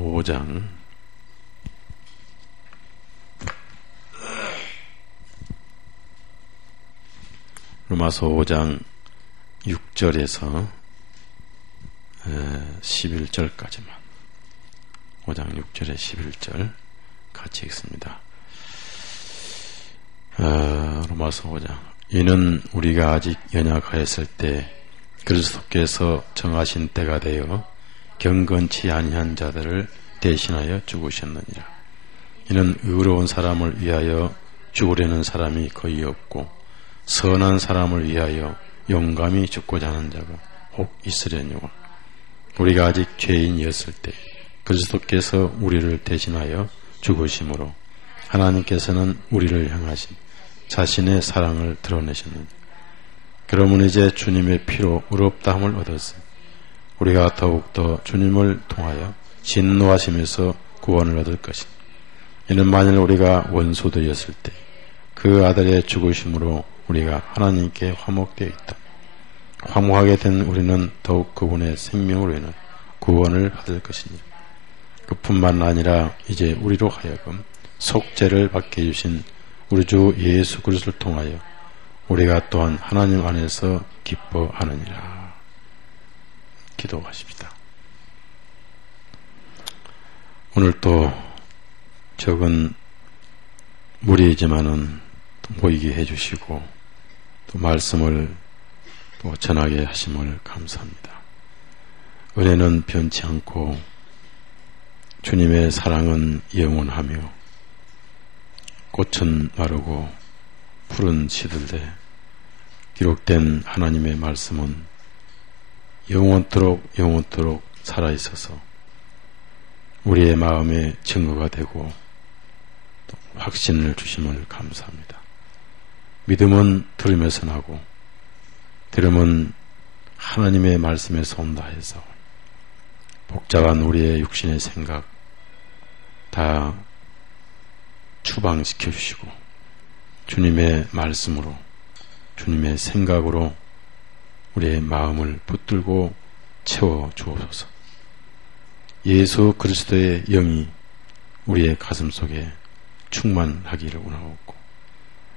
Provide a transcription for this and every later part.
5장 로마서 5장 6절에서 11절까지만 5장 6절에 11절 같이 읽습니다. 로마서 5장 이는 우리가 아직 연약하였을 때 그리스도께서 정하신 때가 되어 경건치 아니한 자들을 대신하여 죽으셨느니라. 이는 의로운 사람을 위하여 죽으려는 사람이 거의 없고 선한 사람을 위하여 용감히 죽고자 하는 자가 혹 있으려니와 우리가 아직 죄인이었을 때 그리스도께서 우리를 대신하여 죽으심으로 하나님께서는 우리를 향하신 자신의 사랑을 드러내셨느니라. 그러므로 이제 주님의 피로 의롭다함을 얻었으니 우리가 더욱더 주님을 통하여 진노하심에서 구원을 얻을 것이니 이는 만일 우리가 원수되었을 때 그 아들의 죽으심으로 우리가 하나님께 화목되어 있다. 화목하게 된 우리는 더욱 그분의 생명으로 인한 구원을 받을 것이니 그뿐만 아니라 이제 우리로 하여금 속죄를 받게 해주신 우리 주 예수 그리스도를 통하여 우리가 또한 하나님 안에서 기뻐하느니라. 기도하십시다. 오늘 또 적은 무리이지만은 또 모이게 해주시고 또 말씀을 또 전하게 하심을 감사합니다. 은혜는 변치 않고 주님의 사랑은 영원하며 꽃은 마르고 푸른 시들되 기록된 하나님의 말씀은 영원토록 살아있어서 우리의 마음에 증거가 되고 또 확신을 주심을 감사합니다. 믿음은 들으면서 나고 들음은 하나님의 말씀에서 온다 해서 복잡한 우리의 육신의 생각 다 추방시켜 주시고 주님의 말씀으로 주님의 생각으로 우리의 마음을 붙들고 채워 주옵소서. 예수 그리스도의 영이 우리의 가슴 속에 충만하기를 원하옵고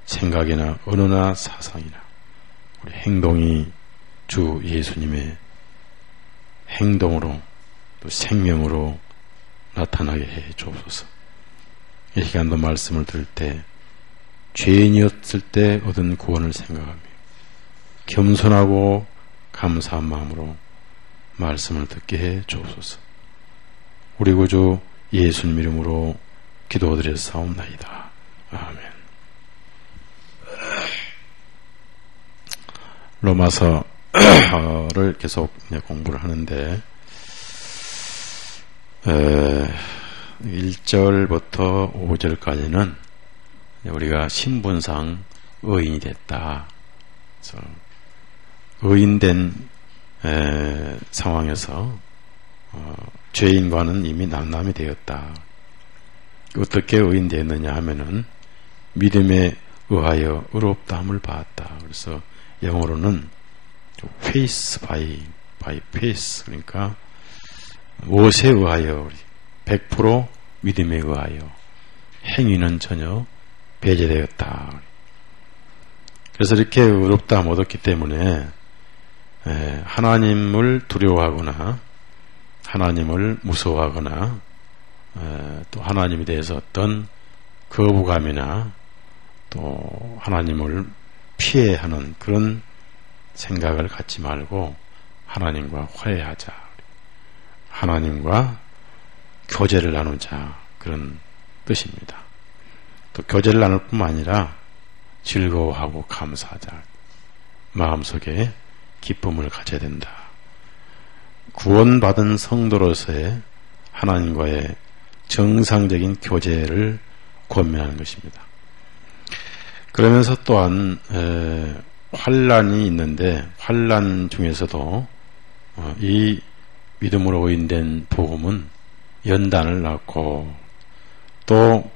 생각이나 언어나 사상이나 우리 행동이 주 예수님의 행동으로 또 생명으로 나타나게 해 주옵소서. 이 시간도 말씀을 들을 때 죄인이었을 때 얻은 구원을 생각하며 겸손하고 감사한 마음으로 말씀을 듣게 해 주옵소서. 우리 구주 예수님 이름으로 기도드렸사옵나이다. 아멘. 로마서를 계속 공부를 하는데 1절부터 5절까지는 우리가 신분상 의인이 됐다. 그래서 의인된 상황에서 죄인과는 이미 남남이 되었다. 어떻게 의인되었느냐 하면은 믿음에 의하여 의롭다함을 받았다. 그래서 영어로는 face by face, 그러니까 무엇에 의하여 100% 믿음에 의하여 행위는 전혀 배제되었다. 그래서 이렇게 의롭다함을 얻었기 때문에 하나님을 두려워하거나 하나님을 무서워하거나 또 하나님에 대해서 어떤 거부감이나 또 하나님을 피해하는 그런 생각을 갖지 말고 하나님과 화해하자. 하나님과 교제를 나누자. 그런 뜻입니다. 또 교제를 나눌 뿐만 아니라 즐거워하고 감사하자. 마음속에 기쁨을 가져야 된다. 구원받은 성도로서의 하나님과의 정상적인 교제를 권면하는 것입니다. 그러면서 또한 환난이 있는데 환난 중에서도 이 믿음으로 의인된 복음은 연단을 낳고 또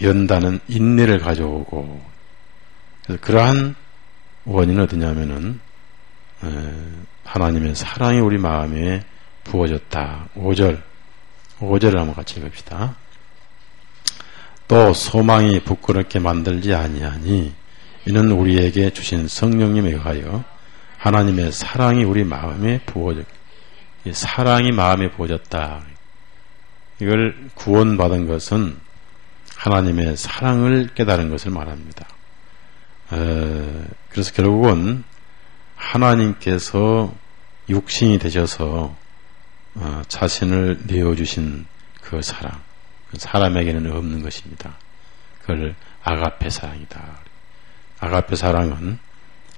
연단은 인내를 가져오고 그래서 그러한 원인은 어디냐면은 하나님의 사랑이 우리 마음에 부어졌다. 5절 5절을 한번 같이 읽읍시다. 또 소망이 부끄럽게 만들지 아니하니 이는 우리에게 주신 성령님에 의하여 하나님의 사랑이 우리 마음에 부어졌. 사랑이 마음에 부어졌다. 이걸 구원받은 것은 하나님의 사랑을 깨달은 것을 말합니다. 그래서 결국은 하나님께서 육신이 되셔서 자신을 내어주신 그 사랑, 사람에게는 없는 것입니다. 그걸 아가페 사랑이다. 아가페 사랑은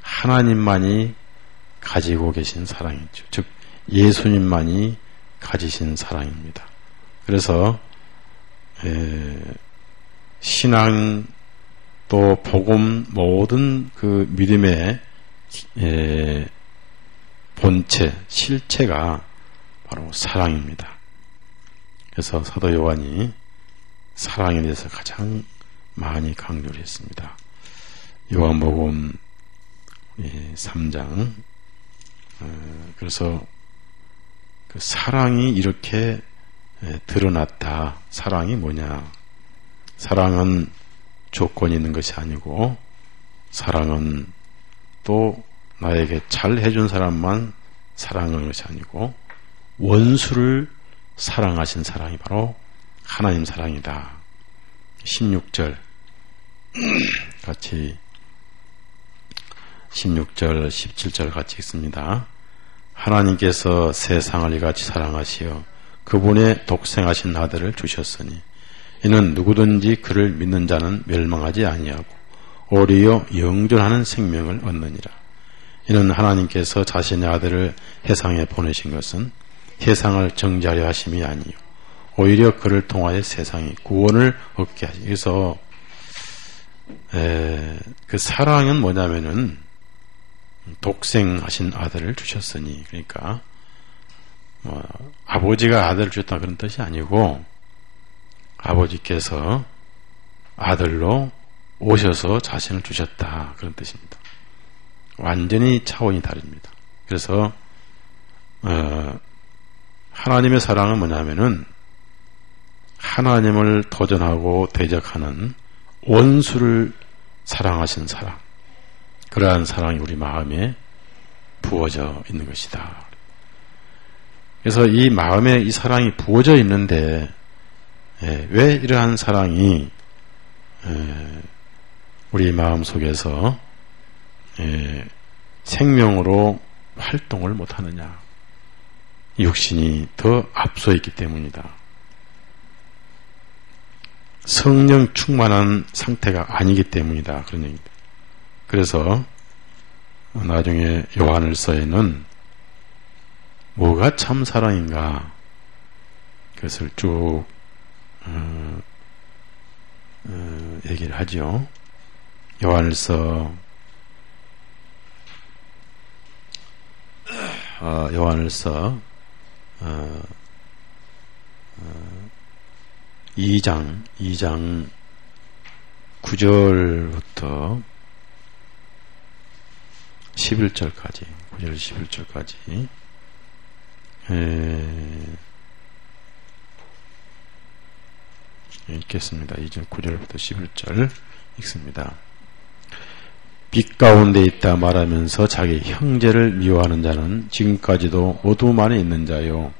하나님만이 가지고 계신 사랑이죠. 즉 예수님만이 가지신 사랑입니다. 그래서 신앙 또 복음 모든 그 믿음의 본체, 실체가 바로 사랑입니다. 그래서 사도 요한이 사랑에 대해서 가장 많이 강조를 했습니다. 요한복음 3장. 그래서 그 사랑이 이렇게 드러났다. 사랑이 뭐냐? 사랑은 조건이 있는 것이 아니고 사랑은 또 나에게 잘 해준 사람만 사랑하는 것이 아니고 원수를 사랑하신 사랑이 바로 하나님 사랑이다. 16절 같이 16절 17절 같이 읽습니다. 하나님께서 세상을 이같이 사랑하시어 그분의 독생하신 아들을 주셨으니 이는 누구든지 그를 믿는 자는 멸망하지 아니하고 오히려 영존하는 생명을 얻느니라. 이는 하나님께서 자신의 아들을 세상에 보내신 것은 세상을 정죄하려 하심이 아니요 오히려 그를 통하여 세상이 구원을 얻게 하시. 그래서 그 사랑은 뭐냐면은 독생하신 아들을 주셨으니, 그러니까 아버지가 아들을 주셨다 그런 뜻이 아니고 아버지께서 아들로 오셔서 자신을 주셨다 그런 뜻입니다. 완전히 차원이 다릅니다. 그래서 하나님의 사랑은 뭐냐면은 하나님을 도전하고 대적하는 원수를 사랑하신 사랑, 그러한 사랑이 우리 마음에 부어져 있는 것이다. 그래서 이 마음에 이 사랑이 부어져 있는데 왜 이러한 사랑이 우리 마음 속에서 생명으로 활동을 못하느냐? 육신이 더 앞서 있기 때문이다. 성령 충만한 상태가 아니기 때문이다. 그런 얘기입니다. 그래서 나중에 요한일서에는 뭐가 참 사랑인가 그것을 쭉 얘기를 하죠. 요한일서 2장 9절부터 11절까지 9절 11절까지 읽겠습니다. 2절 9절부터 11절 읽습니다. 빛 가운데 있다 말하면서 자기 형제를 미워하는 자는 지금까지도 어둠 안에 있는 자요,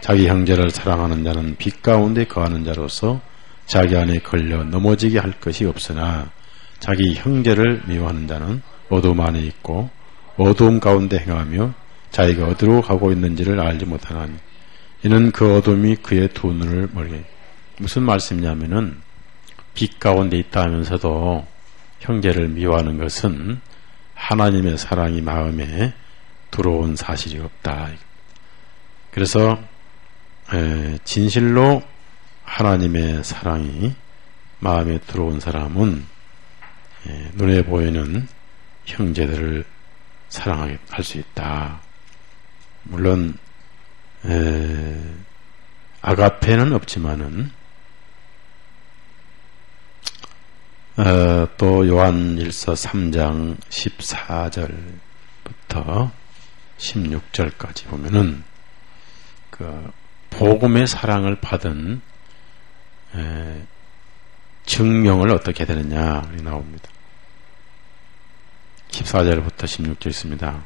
자기 형제를 사랑하는 자는 빛 가운데 거하는 자로서 자기 안에 걸려 넘어지게 할 것이 없으나 자기 형제를 미워하는 자는 어둠 안에 있고 어두움 가운데 행하며 자기가 어디로 가고 있는지를 알지 못하나니 이는 그 어둠이 그의 두 눈을 멀게. 무슨 말씀이냐면은 빛 가운데 있다 하면서도 형제를 미워하는 것은 하나님의 사랑이 마음에 들어온 사실이 없다. 그래서 진실로 하나님의 사랑이 마음에 들어온 사람은 눈에 보이는 형제들을 사랑하게 할 수 있다. 물론 아가페는 없지만은 또 요한일서 3장 14절부터 16절까지 보면은 그 복음의 사랑을 받은 증명을 어떻게 되느냐 나옵니다. 14절부터 16절 있습니다.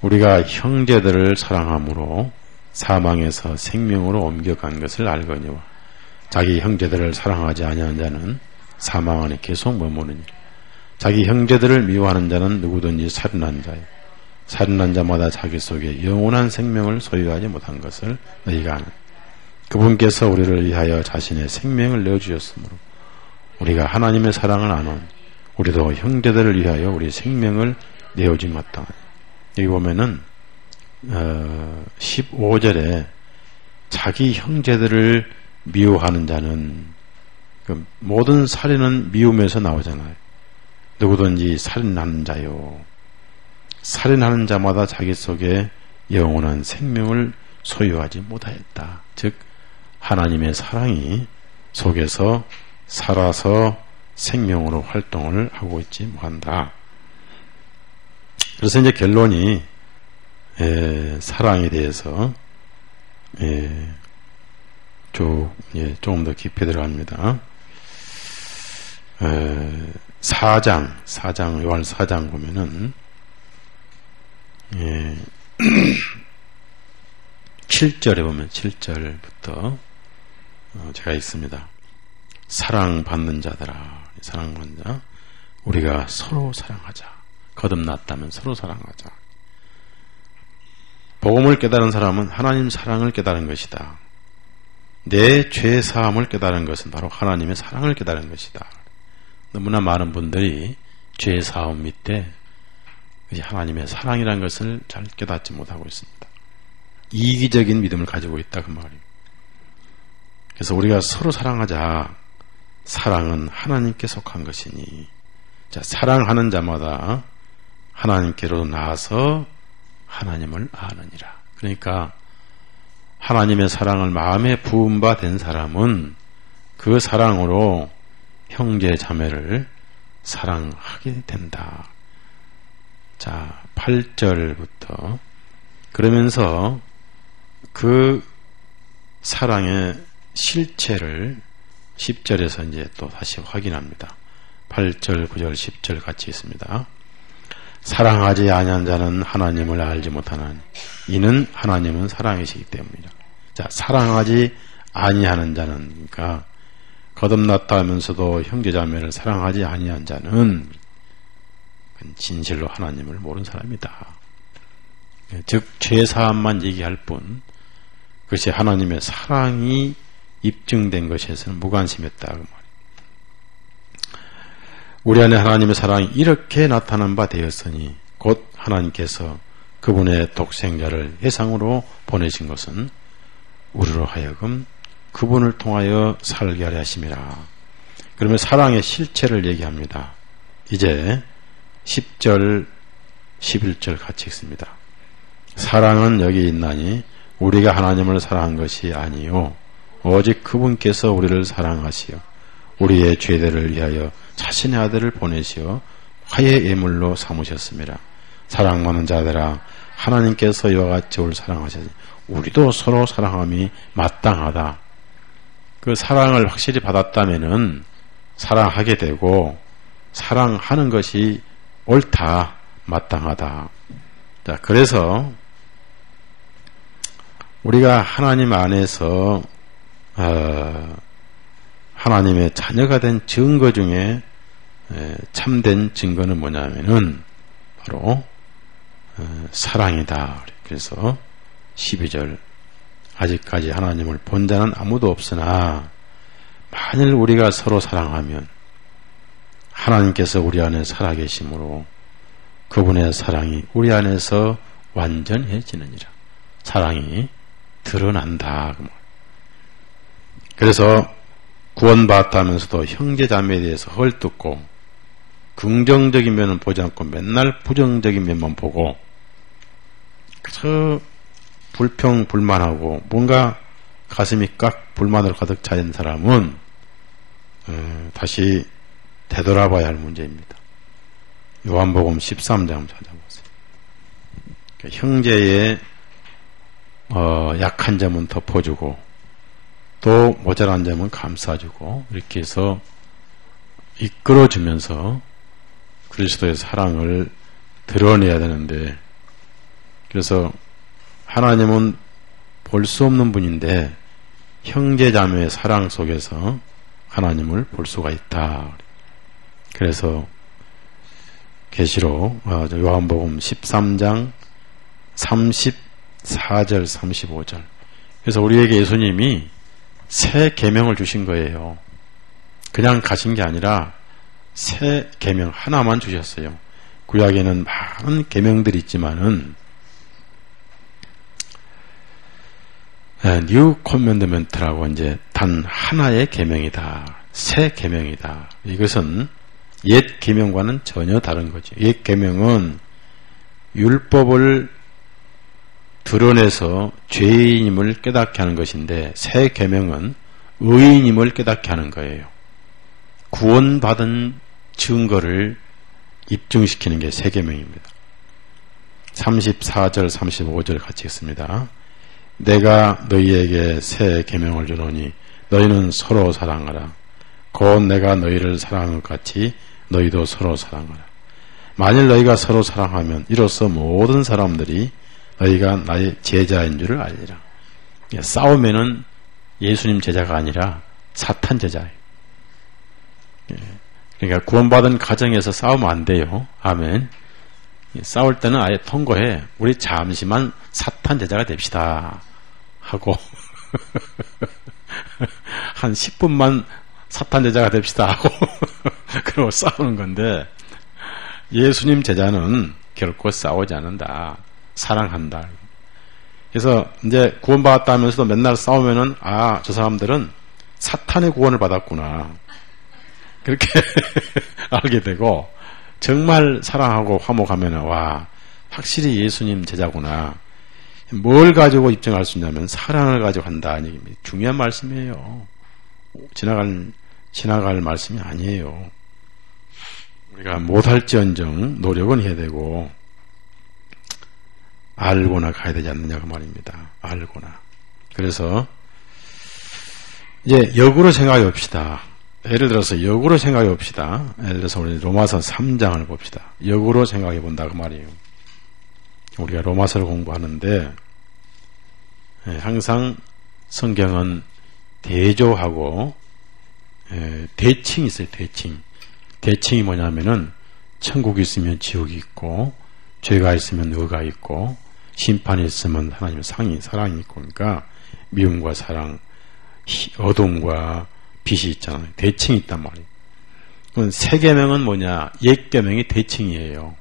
우리가 형제들을 사랑함으로 사망에서 생명으로 옮겨간 것을 알거니와 자기 형제들을 사랑하지 아니하는 자는 사망 안에 계속 머무르니 자기 형제들을 미워하는 자는 누구든지 살인한 자요 살인한 자마다 자기 속에 영원한 생명을 소유하지 못한 것을 너희가 아는 그분께서 우리를 위하여 자신의 생명을 내어주셨으므로 우리가 하나님의 사랑을 아는 우리도 형제들을 위하여 우리 생명을 내어주지 마땅하니. 여기 보면은 15절에 자기 형제들을 미워하는 자는 모든 살인은 미움에서 나오잖아요. 누구든지 살인하는 자요 살인하는 자마다 자기 속에 영원한 생명을 소유하지 못하였다. 즉 하나님의 사랑이 속에서 살아서 생명으로 활동을 하고 있지 못한다. 그래서 이제 결론이 사랑에 대해서 조금 더 깊이 들어갑니다. 4장 요한 4장 보면은 7절에 보면 7절부터 제가 있습니다. 사랑받는 자들아 사랑받는 자 우리가 서로 사랑하자. 거듭났다면 서로 사랑하자. 복음을 깨달은 사람은 하나님 사랑을 깨달은 것이다. 내 죄 사함을 깨달은 것은 바로 하나님의 사랑을 깨달은 것이다. 너무나 많은 분들이 죄 사함 밑에 하나님의 사랑이라는 것을 잘 깨닫지 못하고 있습니다. 이기적인 믿음을 가지고 있다 그 말이에요. 그래서 우리가 서로 사랑하자. 사랑은 하나님께 속한 것이니 자, 사랑하는 자마다 하나님께로 나아서 하나님을 아느니라. 그러니까 하나님의 사랑을 마음에 부은 바 된 사람은 그 사랑으로 형제 자매를 사랑하게 된다. 자, 8절부터 그러면서 그 사랑의 실체를 10절에서 이제 또 다시 확인합니다. 8절, 9절, 10절 같이 있습니다. 사랑하지 아니한 자는 하나님을 알지 못하나니 이는 하나님은 사랑이시기 때문이라. 자, 사랑하지 아니하는 자는 그러니까 거듭났다 하면서도 형제자매를 사랑하지 아니한 자는 진실로 하나님을 모르는 사람이다. 즉 죄사함만 얘기할 뿐 그것이 하나님의 사랑이 입증된 것에서는 무관심했다 그 말이에요. 우리 안에 하나님의 사랑이 이렇게 나타난 바 되었으니 곧 하나님께서 그분의 독생자를 세상으로 보내신 것은 우리로 하여금 그분을 통하여 살게 하려 하심이라. 그러면 사랑의 실체를 얘기합니다. 이제 10절 11절 같이 읽습니다. 사랑은 여기 있나니 우리가 하나님을 사랑한 것이 아니요 오직 그분께서 우리를 사랑하시어 우리의 죄들을 위하여 자신의 아들을 보내시어 화해 예물로 삼으셨습니다. 사랑받는 자들아 하나님께서 이와 같이 우리를 사랑하시니 우리도 서로 사랑함이 마땅하다. 그 사랑을 확실히 받았다면은 사랑하게 되고 사랑하는 것이 옳다, 마땅하다. 자, 그래서 우리가 하나님 안에서 하나님의 자녀가 된 증거 중에 참된 증거는 뭐냐면은 바로 사랑이다. 그래서 12절 아직까지 하나님을 본 자는 아무도 없으나 만일 우리가 서로 사랑하면 하나님께서 우리 안에 살아계심으로 그분의 사랑이 우리 안에서 완전해지느니라. 사랑이 드러난다. 그래서 구원받았다면서도 형제자매에 대해서 헐뜯고 긍정적인 면은 보지 않고 맨날 부정적인 면만 보고 그저 불평 불만하고 뭔가 가슴이 깍 불만으로 가득 차 있는 사람은 다시 되돌아봐야 할 문제입니다. 요한복음 13장 찾아보세요. 형제의 약한 점은 덮어주고 또 모자란 점은 감싸주고 이렇게 해서 이끌어주면서 그리스도의 사랑을 드러내야 되는데, 그래서 하나님은 볼 수 없는 분인데 형제자매의 사랑 속에서 하나님을 볼 수가 있다. 그래서 계시록 요한복음 13장 34절 35절, 그래서 우리에게 예수님이 새 계명을 주신 거예요. 그냥 가신 게 아니라 새 계명 하나만 주셨어요. 구약에는 많은 계명들이 있지만은 뉴 코멘드멘트라고 이제 단 하나의 계명이다. 새 계명이다. 이것은 옛 계명과는 전혀 다른 거죠. 옛 계명은 율법을 드러내서 죄인임을 깨닫게 하는 것인데, 새 계명은 의인임을 깨닫게 하는 거예요. 구원받은 증거를 입증시키는 게 새 계명입니다. 34절 35절 같이 읽습니다. 내가 너희에게 새 계명을 주노니 너희는 서로 사랑하라. 곧 내가 너희를 사랑한 것 같이 너희도 서로 사랑하라. 만일 너희가 서로 사랑하면 이로써 모든 사람들이 너희가 나의 제자인 줄을 알리라. 싸우면은 예수님 제자가 아니라 사탄 제자예요. 그러니까 구원받은 가정에서 싸우면 안 돼요. 아멘. 싸울 때는 아예 통고해. 우리 잠시만 사탄 제자가 됩시다 하고 한 10분만 사탄 제자가 됩시다 하고 그러고 싸우는 건데, 예수님 제자는 결코 싸우지 않는다. 사랑한다. 그래서 이제 구원받았다 하면서도 맨날 싸우면은 저 사람들은 사탄의 구원을 받았구나. 그렇게 알게 되고, 정말 사랑하고 화목하면은 확실히 예수님 제자구나. 뭘 가지고 입증할 수 있냐면 사랑을 가지고 한다는 얘기입니다. 중요한 말씀이에요. 지나갈 말씀이 아니에요. 우리가 못할지언정 노력은 해야 되고 알고나 가야 되지 않느냐고 말입니다. 알고나. 그래서 이제 역으로 생각해 봅시다. 예를 들어서 역으로 생각해 봅시다. 예를 들어서 우리 로마서 3장을 봅시다. 역으로 생각해 본다고 말이에요. 우리가 로마서를 공부하는데 항상 성경은 대조하고 대칭이 있어요. 대칭이 뭐냐면은 천국이 있으면 지옥이 있고, 죄가 있으면 의가 있고, 심판이 있으면 하나님의 사랑이 있고, 그러니까 미움과 사랑, 어둠과 빛이 있잖아요. 대칭이 있단 말이에요. 새 계명은 뭐냐? 옛 계명이 대칭이에요.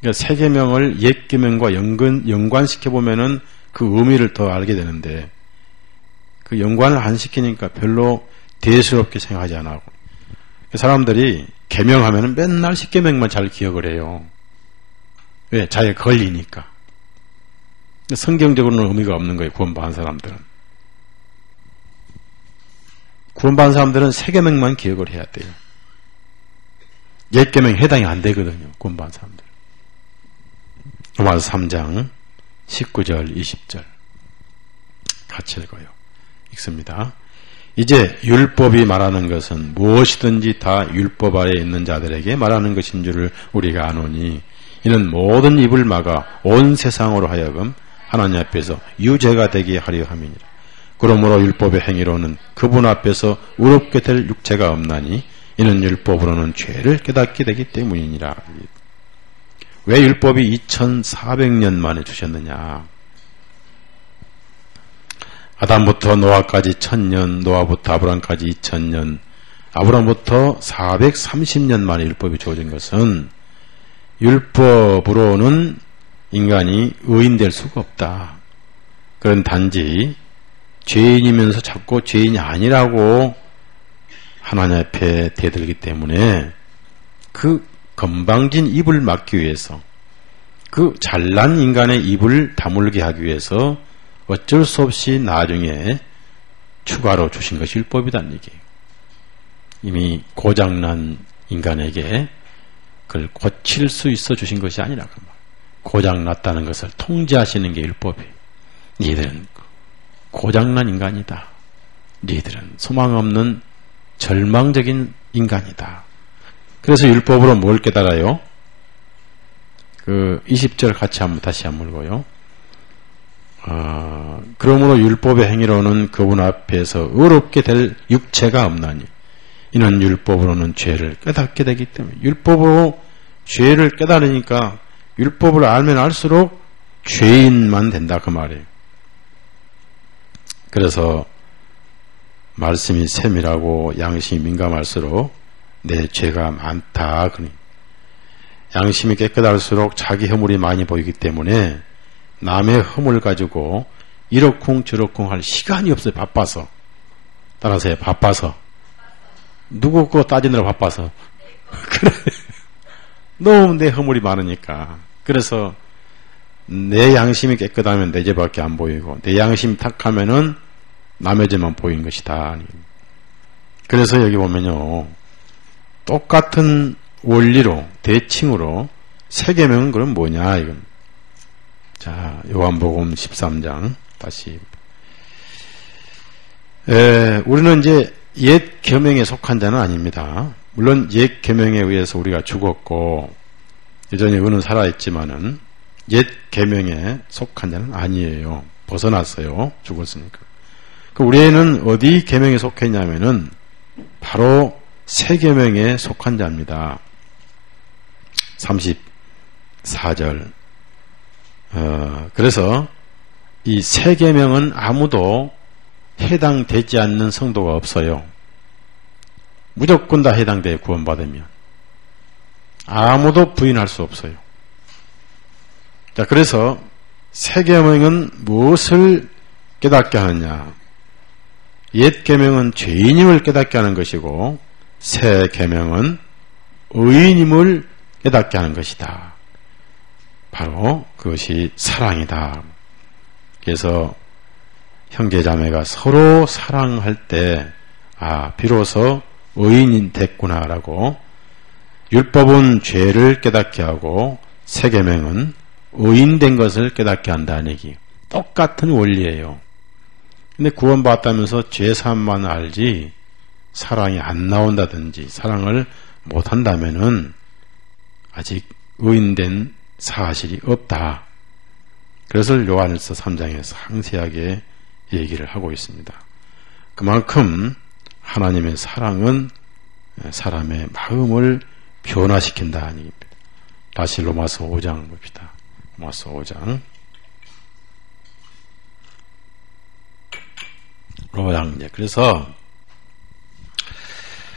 그러니까 새 계명을 옛 계명과 연관시켜 보면은 그 의미를 더 알게 되는데, 그 연관을 안 시키니까 별로 대수롭게 생각하지 않아. 사람들이 계명하면은 맨날 10계명만 잘 기억을 해요. 왜? 자기가 걸리니까. 성경적으로는 의미가 없는 거예요. 구원받은 사람들은. 구원받은 사람들은 3계명만 기억을 해야 돼요. 옛 계명에 해당이 안 되거든요. 구원받은 사람들. 로마서 3장 19절 20절 같이 읽어요. 읽습니다. 이제 율법이 말하는 것은 무엇이든지 다 율법 아래에 있는 자들에게 말하는 것인 줄을 우리가 아노니, 이는 모든 입을 막아 온 세상으로 하여금 하나님 앞에서 유죄가 되게 하려 함이니라. 그러므로 율법의 행위로는 그분 앞에서 의롭게 될 육체가 없나니, 이는 율법으로는 죄를 깨닫게 되기 때문이니라. 왜 율법이 2400년 만에 주셨느냐? 아담부터 노아까지 1000년, 노아부터 아브람까지 2000년, 아브람부터 430년 만에 율법이 주어진 것은 율법으로는 인간이 의인될 수가 없다. 그런 단지 죄인이면서 자꾸 죄인이 아니라고 하나님 앞에 대들기 때문에 그 건방진 입을 막기 위해서, 그 잘난 인간의 입을 다물게 하기 위해서 어쩔 수 없이 나중에 추가로 주신 것이 율법이란 얘기예요. 이미 고장난 인간에게 그걸 고칠 수 있어 주신 것이 아니라, 고장났다는 것을 통제하시는 게 율법이에요. 니들은 고장난 인간이다. 니들은 소망 없는 절망적인 인간이다. 그래서 율법으로 뭘 깨달아요? 그 20절 같이 다시 한번 읽어요. 그러므로 율법의 행위로는 그분 앞에서 의롭게 될 육체가 없나니 이는 율법으로는 죄를 깨닫게 되기 때문에 율법으로 죄를 깨달으니까 율법을 알면 알수록 죄인만 된다 그 말이에요. 그래서 말씀이 세밀하고 양심이 민감할수록 내 죄가 많다. 양심이 깨끗할수록 자기 허물이 많이 보이기 때문에 남의 허물 가지고 이러쿵 저러쿵 할 시간이 없어요. 바빠서. 따라서요. 바빠서. 누구 거 따지느라 바빠서. 그래. 너무 내 허물이 많으니까. 그래서 내 양심이 깨끗하면 내 죄밖에 안 보이고 내 양심이 탁하면은 남의 죄만 보이는 것이다. 그래서 여기 보면요. 똑같은 원리로 대칭으로 세계명은 그럼 뭐냐 이건. 자, 요한복음 13장 다시. 우리는 이제 옛 계명에 속한 자는 아닙니다. 물론 옛 계명에 의해서 우리가 죽었고 여전히 의는 살아있지만은 옛 계명에 속한 자는 아니에요. 벗어났어요. 죽었으니까. 우리는 어디 계명에 속했냐면은 바로 새 계명에 속한 자입니다. 34절. 그래서 이 새 계명은 아무도 해당되지 않는 성도가 없어요. 무조건 다 해당돼요. 구원받으면. 아무도 부인할 수 없어요. 자, 그래서 새 계명은 무엇을 깨닫게 하느냐? 옛 계명은 죄인임을 깨닫게 하는 것이고 새 계명은 의인임을 깨닫게 하는 것이다. 바로 그것이 사랑이다. 그래서 형제자매가 서로 사랑할 때 비로소 의인이 됐구나라고 율법은 죄를 깨닫게 하고 새 계명은 의인된 것을 깨닫게 한다는 얘기. 똑같은 원리예요. 근데 구원받았다면서 죄사함만 알지 사랑이 안 나온다든지 사랑을 못한다면은 아직 의인된 사실이 없다. 그래서 요한일서 3장에서 상세하게 얘기를 하고 있습니다. 그만큼 하나님의 사랑은 사람의 마음을 변화시킨다는 얘기입니다. 다시 로마서 5장 봅시다. 로마서 5장. 그래서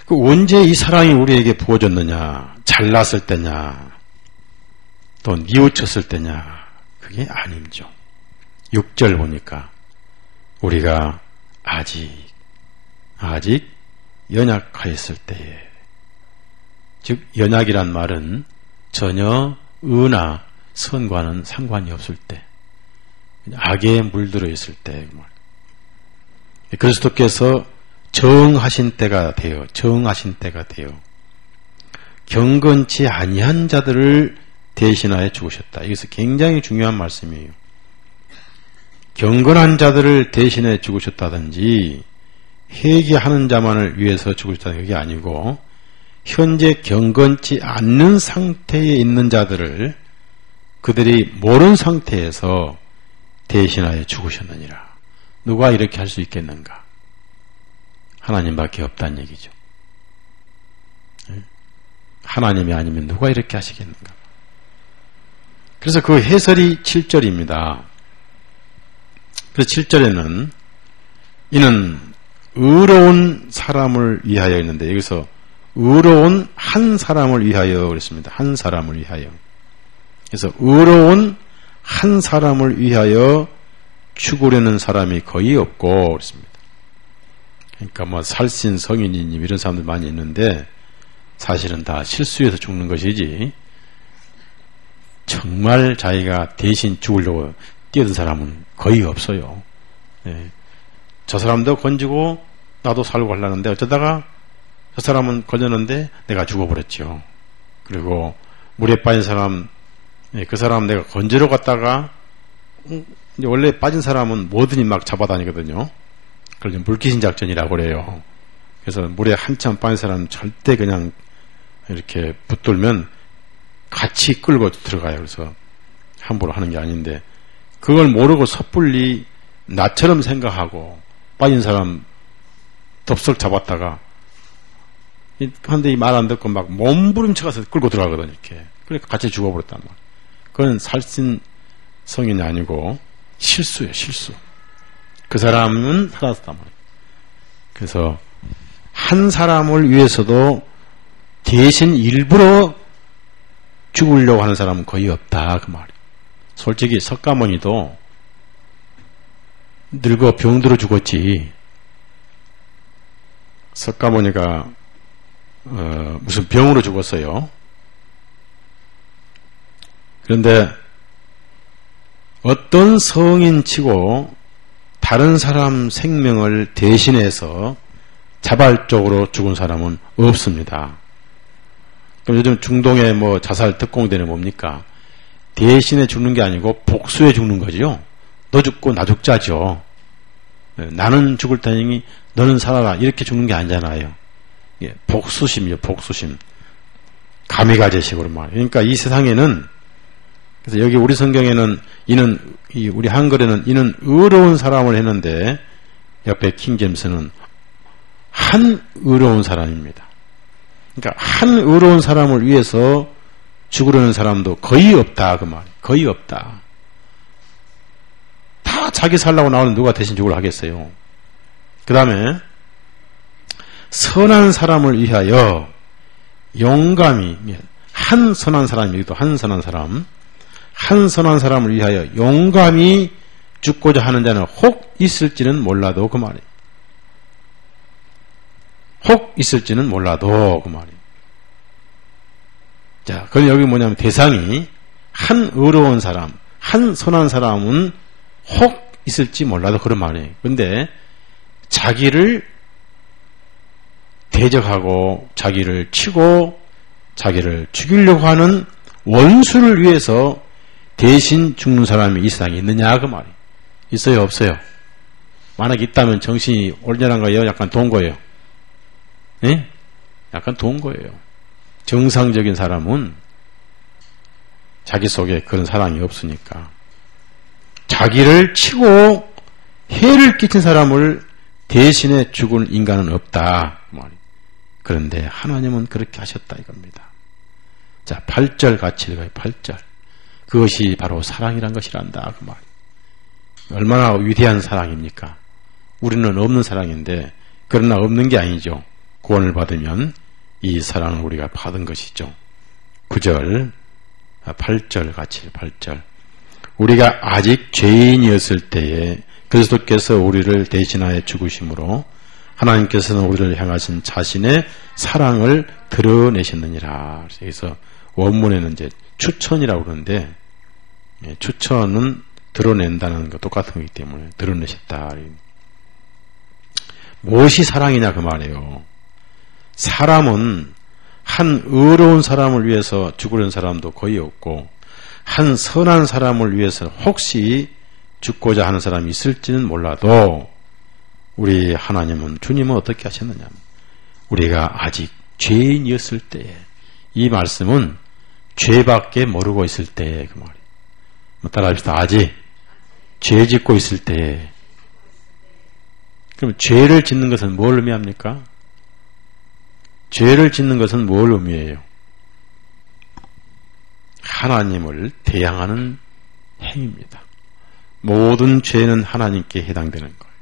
언제 이 사랑이 우리에게 부어졌느냐? 잘났을 때냐? 또 뉘우쳤을 때냐? 그게 아니죠. 6절 보니까 우리가 아직 연약하였을 때에, 즉 연약이란 말은 전혀 의나 선과는 상관이 없을 때, 악에 물들어 있을 때, 그리스도께서 정하신 때가 되어 경건치 아니한 자들을 대신하여 죽으셨다. 이것은 굉장히 중요한 말씀이에요. 경건한 자들을 대신해 죽으셨다든지 회개하는 자만을 위해서 죽으셨다는 게 아니고 현재 경건치 않는 상태에 있는 자들을 그들이 모르는 상태에서 대신하여 죽으셨느니라. 누가 이렇게 할 수 있겠는가? 하나님밖에 없다는 얘기죠. 하나님이 아니면 누가 이렇게 하시겠는가? 그래서 그 해설이 7절입니다. 그래서 7절에는 이는 의로운 사람을 위하여 있는데 여기서 의로운 한 사람을 위하여 그랬습니다. 한 사람을 위하여. 그래서 의로운 한 사람을 위하여 죽으려는 사람이 거의 없고 그렇습니다. 그러니까 뭐 살신 성인이님 이런 사람들 많이 있는데 사실은 다 실수해서 죽는 것이지 정말 자기가 대신 죽으려고 뛰어든 사람은 거의 없어요. 네. 저 사람도 건지고 나도 살고 하려는데 어쩌다가 저 사람은 걸렸는데 내가 죽어버렸죠. 그리고 물에 빠진 사람, 그 사람 내가 건지러 갔다가 이제 원래 빠진 사람은 뭐든지 막 잡아다니거든요. 그걸 이제 물귀신 작전이라고 그래요. 그래서 물에 한참 빠진 사람은 절대 그냥 이렇게 붙들면 같이 끌고 들어가요. 그래서 함부로 하는 게 아닌데, 그걸 모르고 섣불리 나처럼 생각하고 빠진 사람 덥석 잡았다가 한데 말 안 듣고 막 몸부림쳐가서 끌고 들어가거든요. 이렇게. 그러니까 같이 죽어버렸단 말이에요. 그건 살신성인이 아니고 실수예요. 실수. 그 사람은 살았단 말이에요. 그래서 한 사람을 위해서도 대신 일부러 죽으려고 하는 사람은 거의 없다 그 말이에요. 솔직히 석가모니도 늙어 병들어 죽었지. 석가모니가 무슨 병으로 죽었어요. 그런데 어떤 성인치고 다른 사람 생명을 대신해서 자발적으로 죽은 사람은 없습니다. 그럼 요즘 중동의 뭐 자살 특공대는 뭡니까? 대신에 죽는 게 아니고 복수해 죽는 거지요. 너 죽고 나 죽자죠. 나는 죽을 테니 너는 살아라. 이렇게 죽는 게 아니잖아요. 복수심이요, 복수심. 가미가제식으로 말. 그러니까 이 세상에는, 그래서 여기 우리 성경에는 우리 한글에는 이는 의로운 사람을 했는데, 옆에 킹제임스는 한 의로운 사람입니다. 그러니까 한 의로운 사람을 위해서 죽으려는 사람도 거의 없다 그 말이에요. 거의 없다. 다 자기 살라고 나오는 누가 대신 죽으려 하겠어요. 그 다음에 선한 사람을 위하여 용감히, 한 선한 사람이기도 한 선한 사람을 위하여 용감히 죽고자 하는 자는 혹 있을지는 몰라도 그 말이에요. 혹 있을지는 몰라도 그 말이에요. 자, 그럼 여기 뭐냐면 대상이 한 의로운 사람, 한 선한 사람은 혹 있을지 몰라도 그런 말이에요. 그런데 자기를 대적하고 자기를 치고 자기를 죽이려고 하는 원수를 위해서 대신 죽는 사람이 이 세상에 있느냐 그 말이에요. 있어요 없어요? 만약 있다면 정신이 올연한 거예요? 약간 돈 거예요? 예? 약간 돈 거예요. 정상적인 사람은 자기 속에 그런 사랑이 없으니까 자기를 치고 해를 끼친 사람을 대신에 죽은 인간은 없다. 그런데 하나님은 그렇게 하셨다 이겁니다. 자, 8절 같이 읽어요. 8절. 그것이 바로 사랑이란 것이란다. 그 말. 얼마나 위대한 사랑입니까? 우리는 없는 사랑인데, 그러나 없는 게 아니죠. 구원을 받으면 이 사랑을 우리가 받은 것이죠. 9절, 8절 같이 8절. 우리가 아직 죄인이었을 때에 그리스도께서 우리를 대신하여 죽으심으로 하나님께서는 우리를 향하신 자신의 사랑을 드러내셨느니라. 그래서 원문에는 이제 추천이라고 그러는데, 추천은 드러낸다는 거 똑같은 거기 때문에 드러내셨다. 무엇이 사랑이냐 그 말이에요. 사람은 한 의로운 사람을 위해서 죽으려는 사람도 거의 없고, 한 선한 사람을 위해서 혹시 죽고자 하는 사람이 있을지는 몰라도, 우리 하나님은, 주님은 어떻게 하셨느냐, 우리가 아직 죄인이었을 때에, 이 말씀은 죄밖에 모르고 있을 때에 그 말이에요. 따라합시다. 아직 죄 짓고 있을 때에. 그럼 죄를 짓는 것은 뭘 의미합니까? 죄를 짓는 것은 뭘 의미해요? 하나님을 대항하는 행위입니다. 모든 죄는 하나님께 해당되는 거예요.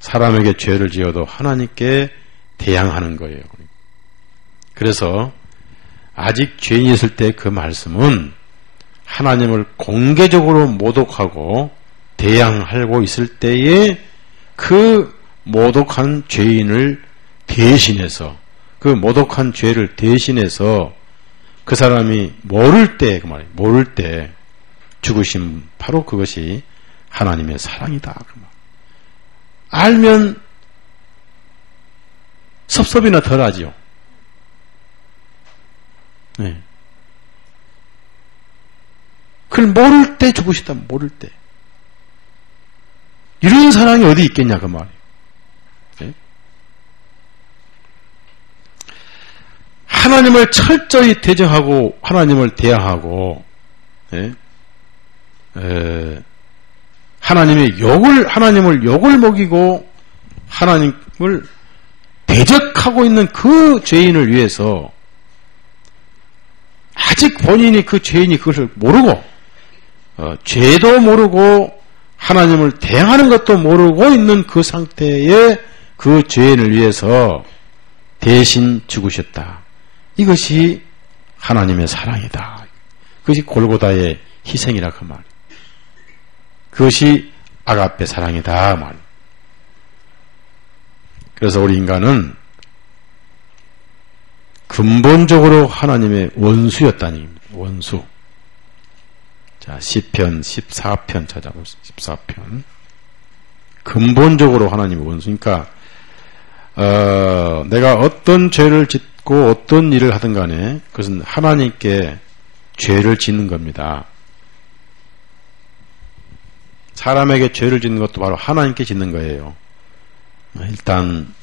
사람에게 죄를 지어도 하나님께 대항하는 거예요. 그래서 아직 죄인이었을 때 그 말씀은 하나님을 공개적으로 모독하고 대항하고 있을 때에 그 모독한 죄인을 대신해서, 그 모독한 죄를 대신해서 그 사람이 모를 때, 그 말이에요. 모를 때 죽으심, 바로 그것이 하나님의 사랑이다. 그 말. 알면 섭섭이나 덜하지요. 네. 그걸 모를 때 죽으시다. 모를 때. 이런 사랑이 어디 있겠냐 그 말이에요. 네? 하나님을 철저히 대적하고 하나님을 대항하고 네? 하나님을 욕을 먹이고 하나님을 대적하고 있는 그 죄인을 위해서 아직 본인이 그 죄인이 그것을 모르고 죄도 모르고 하나님을 대항하는 것도 모르고 있는 그 상태의 그 죄인을 위해서 대신 죽으셨다. 이것이 하나님의 사랑이다. 그것이 골고다의 희생이라 그 말. 그것이 아가페 사랑이다 말. 그래서 우리 인간은 근본적으로 하나님의 원수였다는 얘기입니다. 원수. 자, 시편 14편 찾아보세요. 14편. 근본적으로 하나님의 원수니까 내가 어떤 죄를 짓고 어떤 일을 하든 간에 그것은 하나님께 죄를 짓는 겁니다. 사람에게 죄를 짓는 것도 바로 하나님께 짓는 거예요. 일단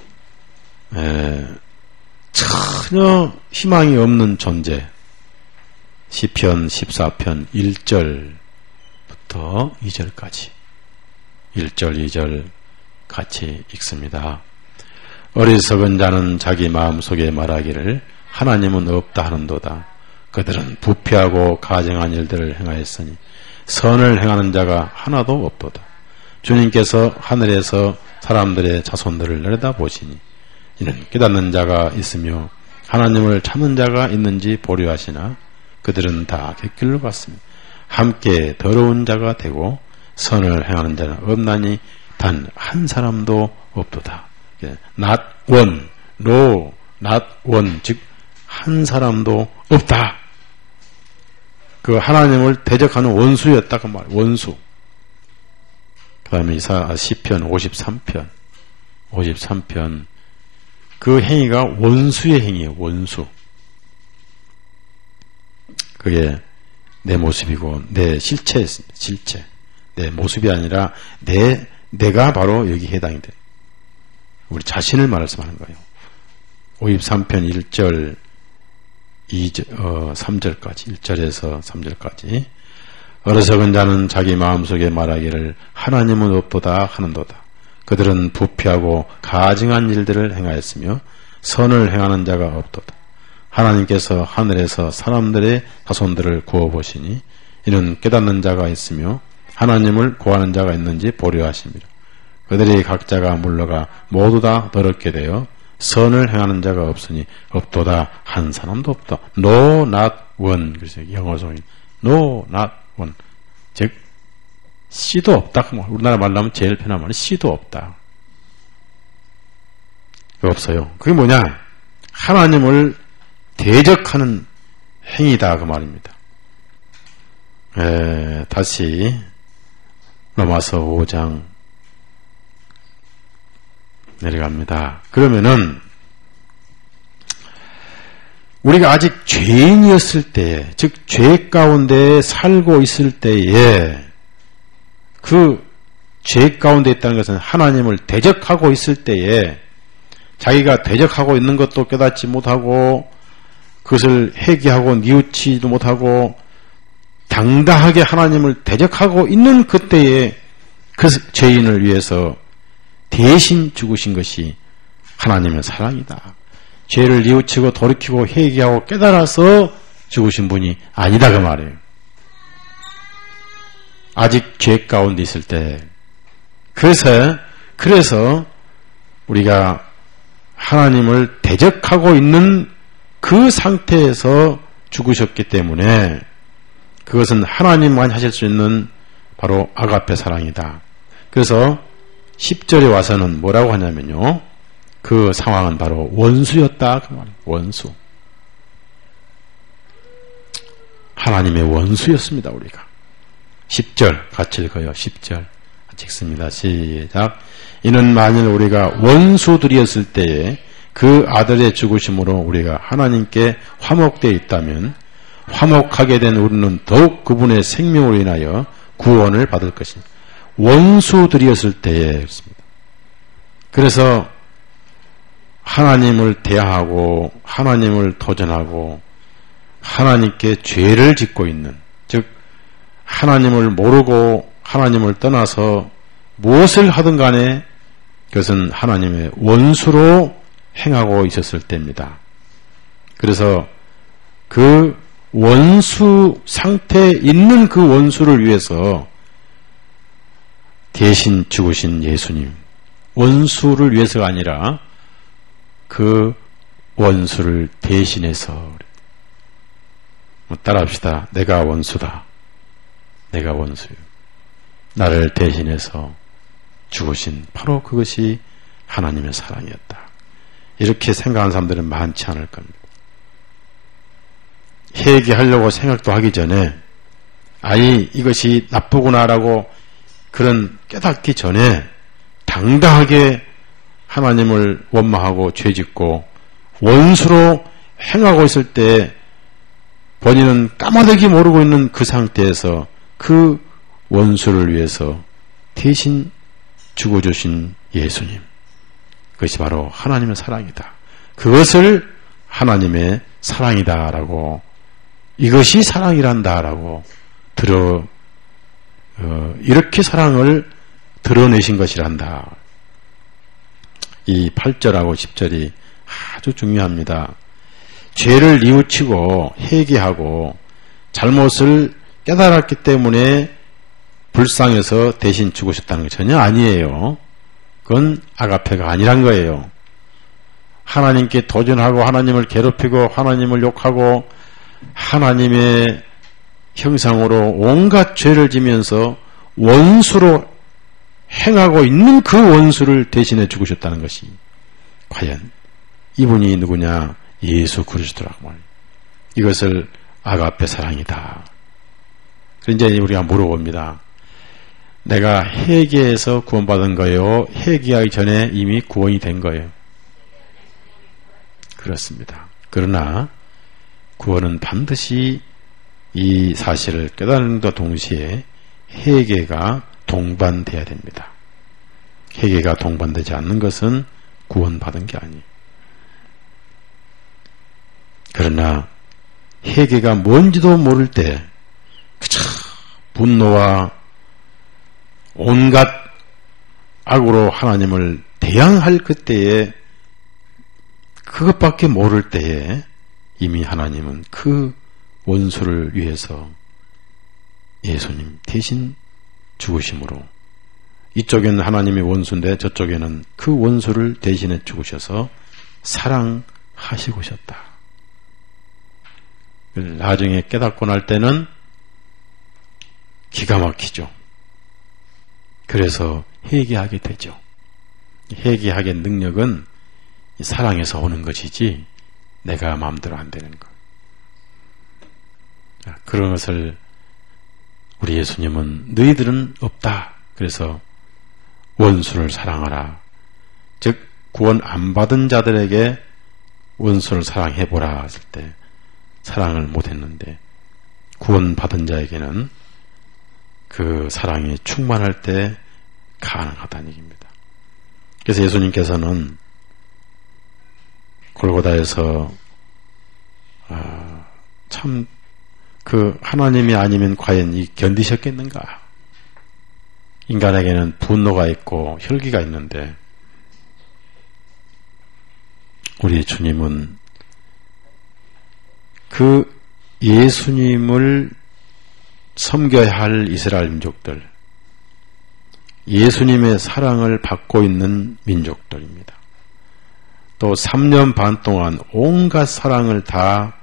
전혀 희망이 없는 존재. 시편 14편 1절부터 2절까지 1절 2절 같이 읽습니다. 어리석은 자는 자기 마음속에 말하기를 하나님은 없다 하는도다. 그들은 부패하고 가증한 일들을 행하였으니 선을 행하는 자가 하나도 없도다. 주님께서 하늘에서 사람들의 자손들을 내려다보시니 이는 깨닫는 자가 있으며 하나님을 찾는 자가 있는지 보려 하시나 그들은 다 객길로 갔습니다. 함께 더러운 자가 되고 선을 행하는 자는 없나니 단 한 사람도 없도다. not one, no, not one, 즉 한 사람도 없다. 그 하나님을 대적하는 원수였다 그 말. 원수. 그 다음에 시편 53편 그 행위가 원수의 행위예요. 원수. 그게 내 모습이고 내 실체였습니다. 실체. 내 모습이 아니라 내가 바로 여기 해당이 돼. 우리 자신을 말씀하는 거예요. 53편 1절 3절까지 1절에서 3절까지 어리석은 자는 자기 마음속에 말하기를 하나님은 없도다 하는도다. 그들은 부패하고 가증한 일들을 행하였으며 선을 행하는 자가 없도다. 하나님께서 하늘에서 사람들의 자손들을 구워보시니 이는 깨닫는 자가 있으며 하나님을 구하는 자가 있는지 보려 하심이라. 그들이 각자가 물러가 모두 다 더럽게 되어 선을 행하는 자가 없으니 없도다. 한 사람도 없다. No, not one. 그래서 영어로 no, not one. 즉 씨도 없다. 우리나라 말로 하면 제일 편한 말은 씨도 없다. 없어요. 그게 뭐냐? 하나님을 대적하는 행위다 그 말입니다. 다시 로마서 5장 내려갑니다. 그러면은 우리가 아직 죄인이었을 때, 즉 죄 가운데 살고 있을 때에 그 죄 가운데 있다는 것은 하나님을 대적하고 있을 때에 자기가 대적하고 있는 것도 깨닫지 못하고 그것을 회개하고 뉘우치지도 못하고 당당하게 하나님을 대적하고 있는 그때에 그 죄인을 위해서 대신 죽으신 것이 하나님의 사랑이다. 죄를 뉘우치고 돌이키고 회개하고 깨달아서 죽으신 분이 아니다 그 말이에요. 아직 죄 가운데 있을 때. 그래서 우리가 하나님을 대적하고 있는 그 상태에서 죽으셨기 때문에 그것은 하나님만 하실 수 있는 바로 아가페 사랑이다. 그래서 10절에 와서는 뭐라고 하냐면요. 그 상황은 바로 원수였다. 그 말이에요. 원수. 하나님의 원수였습니다. 우리가. 10절 같이 읽어요. 10절 같이 읽습니다. 시작. 이는 만일 우리가 원수들이었을 때에 그 아들의 죽으심으로 우리가 하나님께 화목되어 있다면 화목하게 된 우리는 더욱 그분의 생명으로 인하여 구원을 받을 것입니다. 원수들이었을 때에 그렇습니다. 그래서 하나님을 대하고 하나님을 도전하고 하나님께 죄를 짓고 있는, 즉 하나님을 모르고 하나님을 떠나서 무엇을 하든 간에 그것은 하나님의 원수로 행하고 있었을 때입니다. 그래서 그 원수 상태에 있는 그 원수를 위해서 대신 죽으신 예수님, 원수를 위해서가 아니라 그 원수를 대신해서, 따라합시다. 내가 원수다. 내가 원수요. 나를 대신해서 죽으신 바로 그것이 하나님의 사랑이었다. 이렇게 생각하는 사람들은 많지 않을 겁니다. 회개하려고 생각도 하기 전에 아니 이것이 나쁘구나라고 그런 깨닫기 전에 당당하게 하나님을 원망하고 죄짓고 원수로 행하고 있을 때 본인은 까마득히 모르고 있는 그 상태에서 그 원수를 위해서 대신 죽어주신 예수님, 그것이 바로 하나님의 사랑이다. 그것을 하나님의 사랑이다라고, 이것이 사랑이란다라고 이렇게 사랑을 드러내신 것이란다. 이 8절하고 10절이 아주 중요합니다. 죄를 뉘우치고 회개하고 잘못을 깨달았기 때문에 불쌍해서 대신 죽으셨다는 게 전혀 아니에요. 그건 아가페가 아니란 거예요. 하나님께 도전하고 하나님을 괴롭히고 하나님을 욕하고 하나님의 형상으로 온갖 죄를 지면서 원수로 행하고 있는 그 원수를 대신해 죽으셨다는 것이 과연 이분이 누구냐? 예수 그리스도라고 말해요. 이것을 아가페 사랑이다. 그런데 이제 우리가 물어봅니다. 내가 회개해서 구원받은 거예요? 회개하기 전에 이미 구원이 된 거예요? 그렇습니다. 그러나 구원은 반드시 이 사실을 깨달음과 동시에 회개가 동반돼야 됩니다. 회개가 동반되지 않는 것은 구원받은 게 아니에요. 그러나 회개가 뭔지도 모를 때 그저 분노와 온갖 악으로 하나님을 대항할 그때에, 그것밖에 모를 때에 이미 하나님은 그 원수를 위해서 예수님 대신 죽으심으로, 이쪽에는 하나님이 원수인데 저쪽에는 그 원수를 대신해 죽으셔서 사랑하시고 오셨다. 나중에 깨닫고 날 때는 기가 막히죠. 그래서 회개하게 되죠. 회개하게 능력은 사랑에서 오는 것이지 내가 마음대로 안 되는 것. 그런 것을 우리 예수님은 너희들은 없다. 그래서 원수를 사랑하라. 즉 구원 안 받은 자들에게 원수를 사랑해보라 했을 때 사랑을 못했는데, 구원 받은 자에게는 그 사랑이 충만할 때 가능하다는 얘기입니다. 그래서 예수님께서는 골고다에서 참 그 하나님이 아니면 과연 견디셨겠는가? 인간에게는 분노가 있고 혈기가 있는데 우리 주님은 그 예수님을 섬겨야 할 이스라엘 민족들, 예수님의 사랑을 받고 있는 민족들입니다. 또 3년 반 동안 온갖 사랑을 다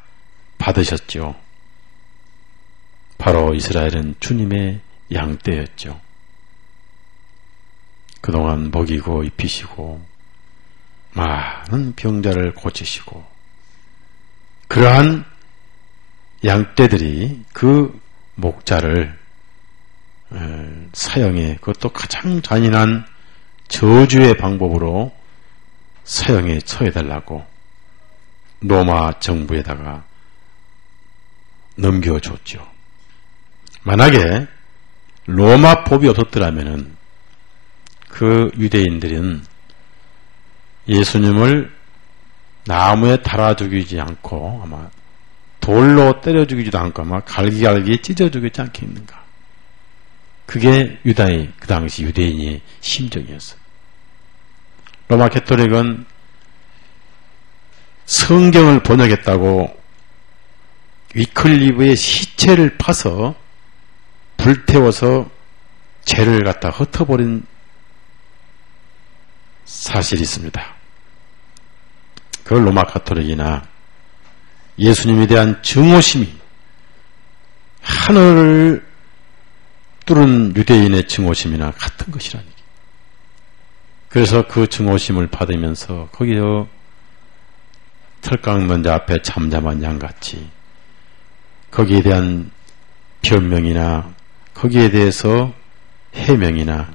받으셨죠. 바로 이스라엘은 주님의 양떼였죠. 그동안 먹이고 입히시고 많은 병자를 고치시고, 그러한 양떼들이 그 목자를 사형에, 그것도 가장 잔인한 저주의 방법으로 사형에 처해달라고 로마 정부에다가 넘겨줬죠. 만약에 로마 법이 없었더라면은 그 유대인들은 예수님을 나무에 달아 죽이지 않고 아마 돌로 때려 죽이지도 않고 아마 갈기갈기 찢어 죽이지 않겠는가. 그게 유다의 그 당시 유대인의 심정이었어요. 로마 가톨릭은 성경을 번역했다고 위클리브의 시체를 파서 불태워서 죄를 갖다 흩어버린 사실이 있습니다. 그 로마 가톨릭이나 예수님에 대한 증오심이 하늘을 뚫은 유대인의 증오심이나 같은 것이라니. 그래서 그 증오심을 받으면서 거기서 털 깎는 자 앞에 잠잠한 양같이 거기에 대한 변명이나 거기에 대해서 해명이나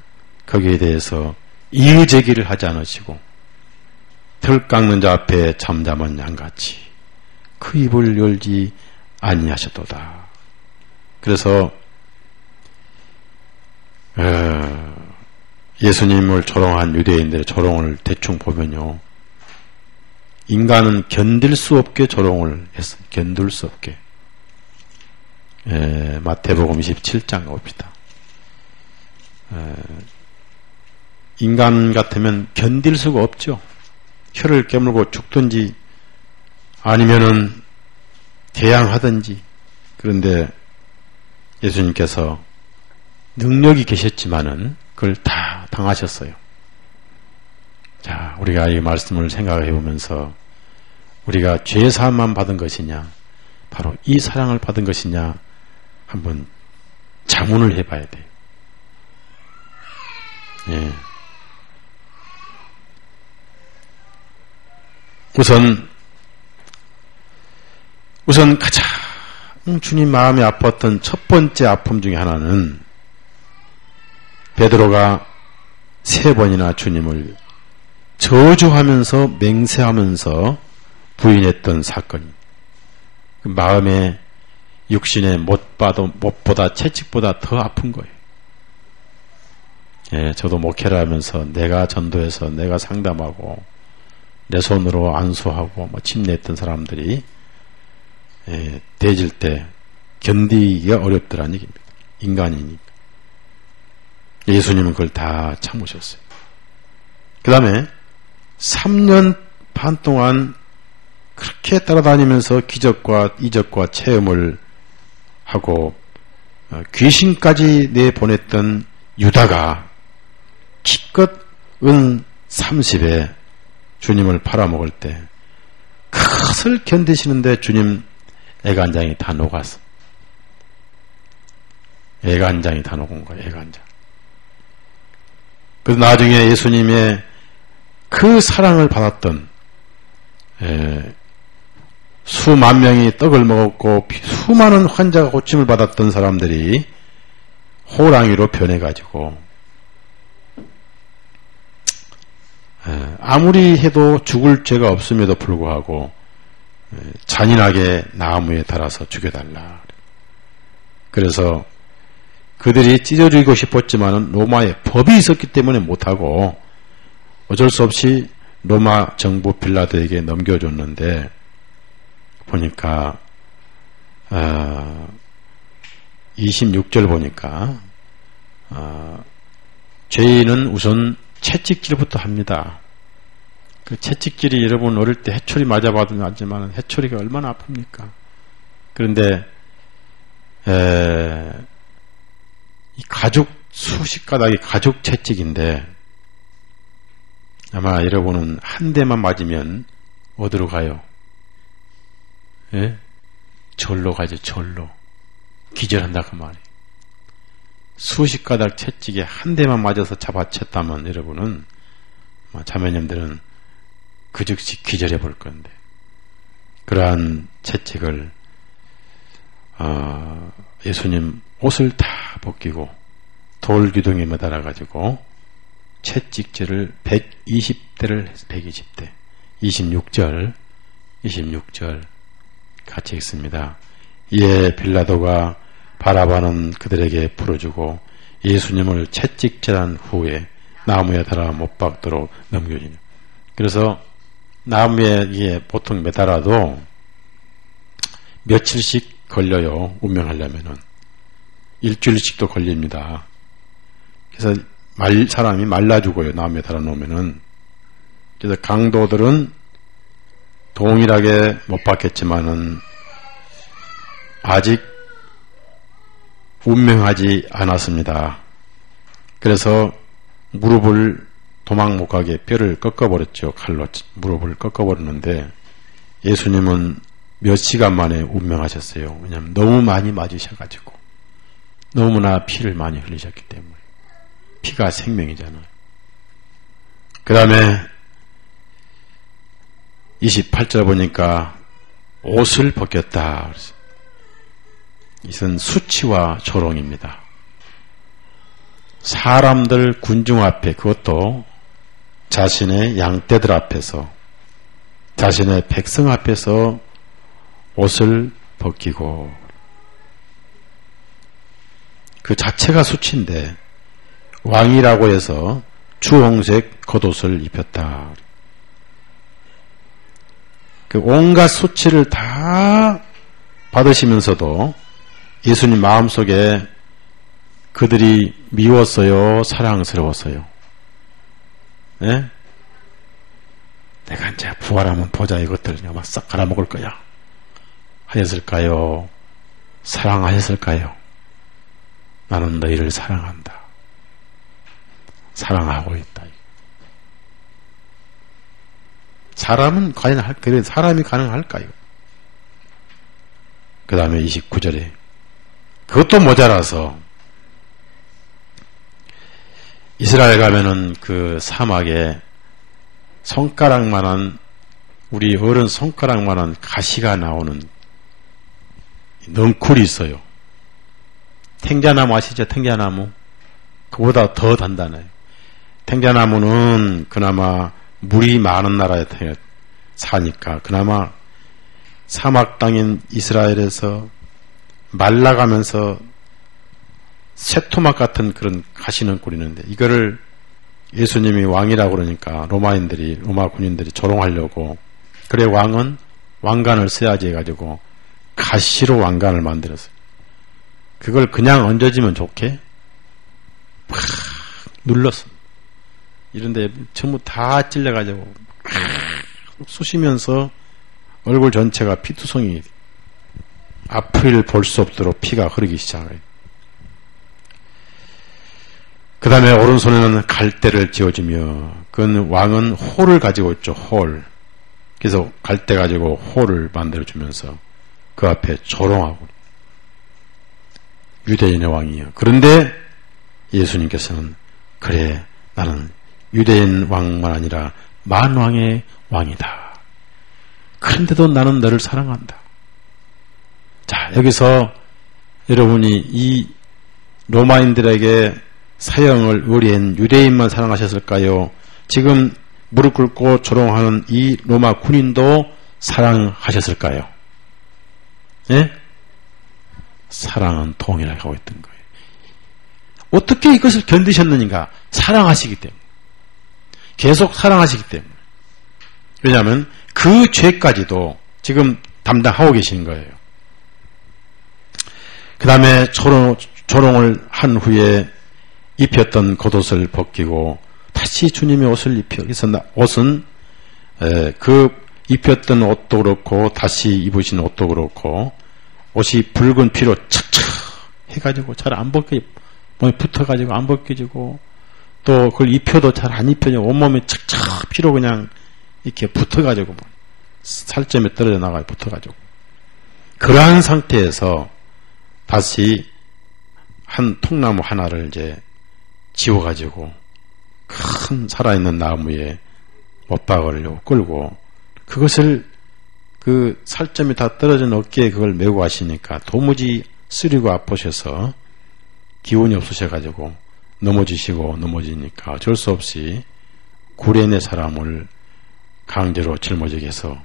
거기에 대해서 이의제기를 하지 않으시고 털 깎는 자 앞에 잠잠한 양같이 그 입을 열지 아니하셨도다. 그래서 예수님을 조롱한 유대인들의 조롱을 대충 보면요, 인간은 견딜 수 없게 조롱을 했어요. 견딜 수 없게. 마태복음 27장 봅시다. 인간 같으면 견딜 수가 없죠. 혀를 깨물고 죽든지 아니면은 대항하든지. 그런데 예수님께서 능력이 계셨지만은 그걸 다 당하셨어요. 자, 우리가 이 말씀을 생각해 보면서 우리가 죄사함만 받은 것이냐, 바로 이 사랑을 받은 것이냐 한번 자문을 해봐야 돼요. 예. 우선 가장 주님 마음이 아팠던 첫 번째 아픔 중에 하나는 베드로가 3번이나 주님을 저주하면서 맹세하면서 부인했던 사건이 마음에 육신의 못보다 채찍보다 더 아픈 거예요. 예, 저도 목회를 하면서 내가 전도해서 내가 상담하고 내 손으로 안수하고 침례했던 사람들이 대질 때 견디기가 어렵더라는 얘기입니다. 인간이니까. 예수님은 그걸 다 참으셨어요. 그 다음에 3년 반 동안 그렇게 따라다니면서 기적과 이적과 체험을 하고 귀신까지 내보냈던 유다가 기껏 은 30에 주님을 팔아먹을 때 그것을 견디시는데 주님 애간장이 다 녹았어. 애간장이 다 녹은 거예요. 애간장. 그래서 나중에 예수님의 그 사랑을 받았던 수만 명이 떡을 먹었고 수많은 환자가 고침을 받았던 사람들이 호랑이로 변해가지고 아무리 해도 죽을 죄가 없음에도 불구하고 잔인하게 나무에 달아서 죽여달라. 그래서 그들이 찢어지고 싶었지만은 로마에 법이 있었기 때문에 못하고 어쩔 수 없이 로마 정부 빌라도에게 넘겨줬는데 보니까 26절 보니까 죄인은 우선 채찍질부터 합니다. 그 채찍질이 여러분 어릴 때 해초리 맞아봐도 알지만 해초리가 얼마나 아픕니까? 그런데 이 가죽 수십 가닥이 가죽 채찍인데 아마 여러분은 한 대만 맞으면 어디로 가요? 예? 절로 가죠. 절로. 기절한다 그 말이에요. 수십 가닥 채찍에 한 대만 맞아서 잡아챘다면 여러분은 자매님들은 그 즉시 기절해 볼 건데 그러한 채찍을 예수님 옷을 다 벗기고 돌기둥에 매달아 가지고 채찍질을 120대를 해서 120대 26절 같이 읽습니다. 이에 빌라도가 바라바는 그들에게 풀어주고 예수님을 채찍질한 후에 나무에 달아 못 박도록 넘겨주냐. 그래서 나무에 이게 보통 매달아도 며칠씩 걸려요. 운명하려면은 일주일씩도 걸립니다. 그래서 사람이 말라 죽어요. 나무에 달아 놓으면은. 그래서 강도들은 동일하게 못 박혔지만은 아직 운명하지 않았습니다. 그래서 무릎을 도망 못 가게 뼈를 꺾어버렸죠. 칼로 무릎을 꺾어버렸는데 예수님은 몇 시간 만에 운명하셨어요. 왜냐하면 너무 많이 맞으셔가지고 너무나 피를 많이 흘리셨기 때문에. 피가 생명이잖아요. 그 다음에 28절 보니까 옷을 벗겼다. 이것은 수치와 조롱입니다. 사람들 군중 앞에, 그것도 자신의 양떼들 앞에서, 자신의 백성 앞에서 옷을 벗기고, 그 자체가 수치인데 왕이라고 해서 주홍색 겉옷을 입혔다. 그 온갖 수치를 다 받으시면서도 예수님 마음속에 그들이 미웠어요? 사랑스러웠어요? 네? 내가 이제 부활하면 보자, 이것들 내가 막 싹 갈아먹을 거야 하였을까요? 사랑하셨을까요? 나는 너희를 사랑한다. 사랑하고 있다. 사람은 과연 사람이 가능할까요? 그 다음에 29절에 그것도 모자라서 이스라엘 가면은 그 사막에 손가락만한, 우리 어른 손가락만한 가시가 나오는 넝쿨이 있어요. 탱자나무 아시죠? 탱자나무. 그보다 더 단단해요. 탱자나무는 그나마 물이 많은 나라에 사니까 그나마 사막 땅인 이스라엘에서 말라가면서 쇠토막 같은 그런 가시넝쿨이 있는데, 이거를 예수님이 왕이라고 그러니까 로마 군인들이 조롱하려고, 그래 왕은 왕관을 써야지 해가지고 가시로 왕관을 만들었어요. 그걸 그냥 얹어지면 좋게 팍 눌렀어. 이런데 전부 다 찔려가지고 쑤시면서 얼굴 전체가 피투성이, 앞을 볼 수 없도록 피가 흐르기 시작해요. 그 다음에 오른손에는 갈대를 쥐어주며, 그건 왕은 홀을 가지고 있죠. 홀. 그래서 갈대 가지고 홀을 만들어주면서 그 앞에 조롱하고, 유대인의 왕이요. 그런데 예수님께서는 그래, 나는 유대인 왕만 아니라 만왕의 왕이다. 그런데도 나는 너를 사랑한다. 자, 여기서 여러분이 이 로마인들에게 사형을 의뢰한 유대인만 사랑하셨을까요? 지금 무릎 꿇고 조롱하는 이 로마 군인도 사랑하셨을까요? 예? 사랑은 동일하게 하고 있던 거예요. 어떻게 이것을 견디셨느냐? 사랑하시기 때문에. 계속 사랑하시기 때문에. 왜냐하면 그 죄까지도 지금 담당하고 계신 거예요. 그 다음에 조롱을 한 후에 입혔던 겉옷을 벗기고 다시 주님의 옷을 입혀. 그래서 옷은 그 입혔던 옷도 그렇고 다시 입으신 옷도 그렇고 옷이 붉은 피로 척척 해가지고 잘 안 벗겨, 몸에 붙어가지고 안 벗겨지고, 또 그걸 입혀도 잘 안 입혀져. 온몸에 척척 피로 그냥 이렇게 붙어가지고 살점에 떨어져 나가요. 붙어가지고. 그러한 상태에서 다시 한 통나무 하나를 이제 지워가지고 큰 살아있는 나무에 못박을 끌고, 그것을 그 살점이 다 떨어진 어깨에 그걸 메고 가시니까 도무지 쓰리고 아프셔서 기운이 없으셔가지고 넘어지니까 어쩔 수 없이 구레네 사람을 강제로 짊어지게 해서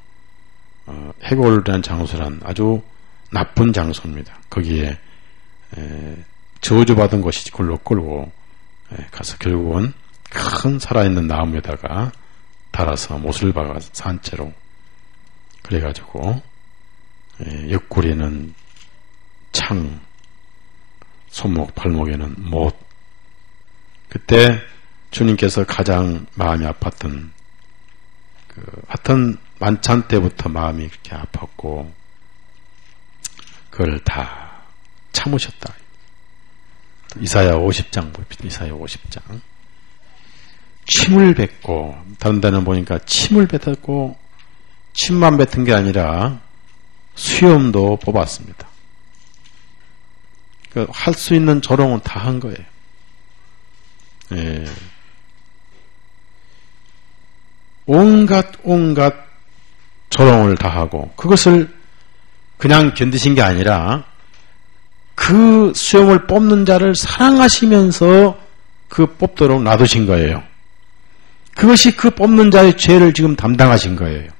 해골이라는 장소란 아주 나쁜 장소입니다. 거기에 저주받은 것이 굴러 끌고 가서 결국은 큰 살아있는 나무에다가 달아서 못을 박아 산채로 그래가지고 옆구리는 창, 손목, 발목에는 못. 그때 주님께서 가장 마음이 아팠던 하여튼 만찬 때부터 마음이 그렇게 아팠고 그걸 다 참으셨다. 이사야 50장 봅시다. 이사야 50장. 침을 뱉고, 다른 데는 보니까 침을 뱉었고, 침만 뱉은 게 아니라 수염도 뽑았습니다. 할 수 있는 조롱은 다 한 거예요. 예. 온갖 조롱을 다 하고, 그것을 그냥 견디신 게 아니라, 그 수염을 뽑는 자를 사랑하시면서 그 뽑도록 놔두신 거예요. 그것이 그 뽑는 자의 죄를 지금 담당하신 거예요.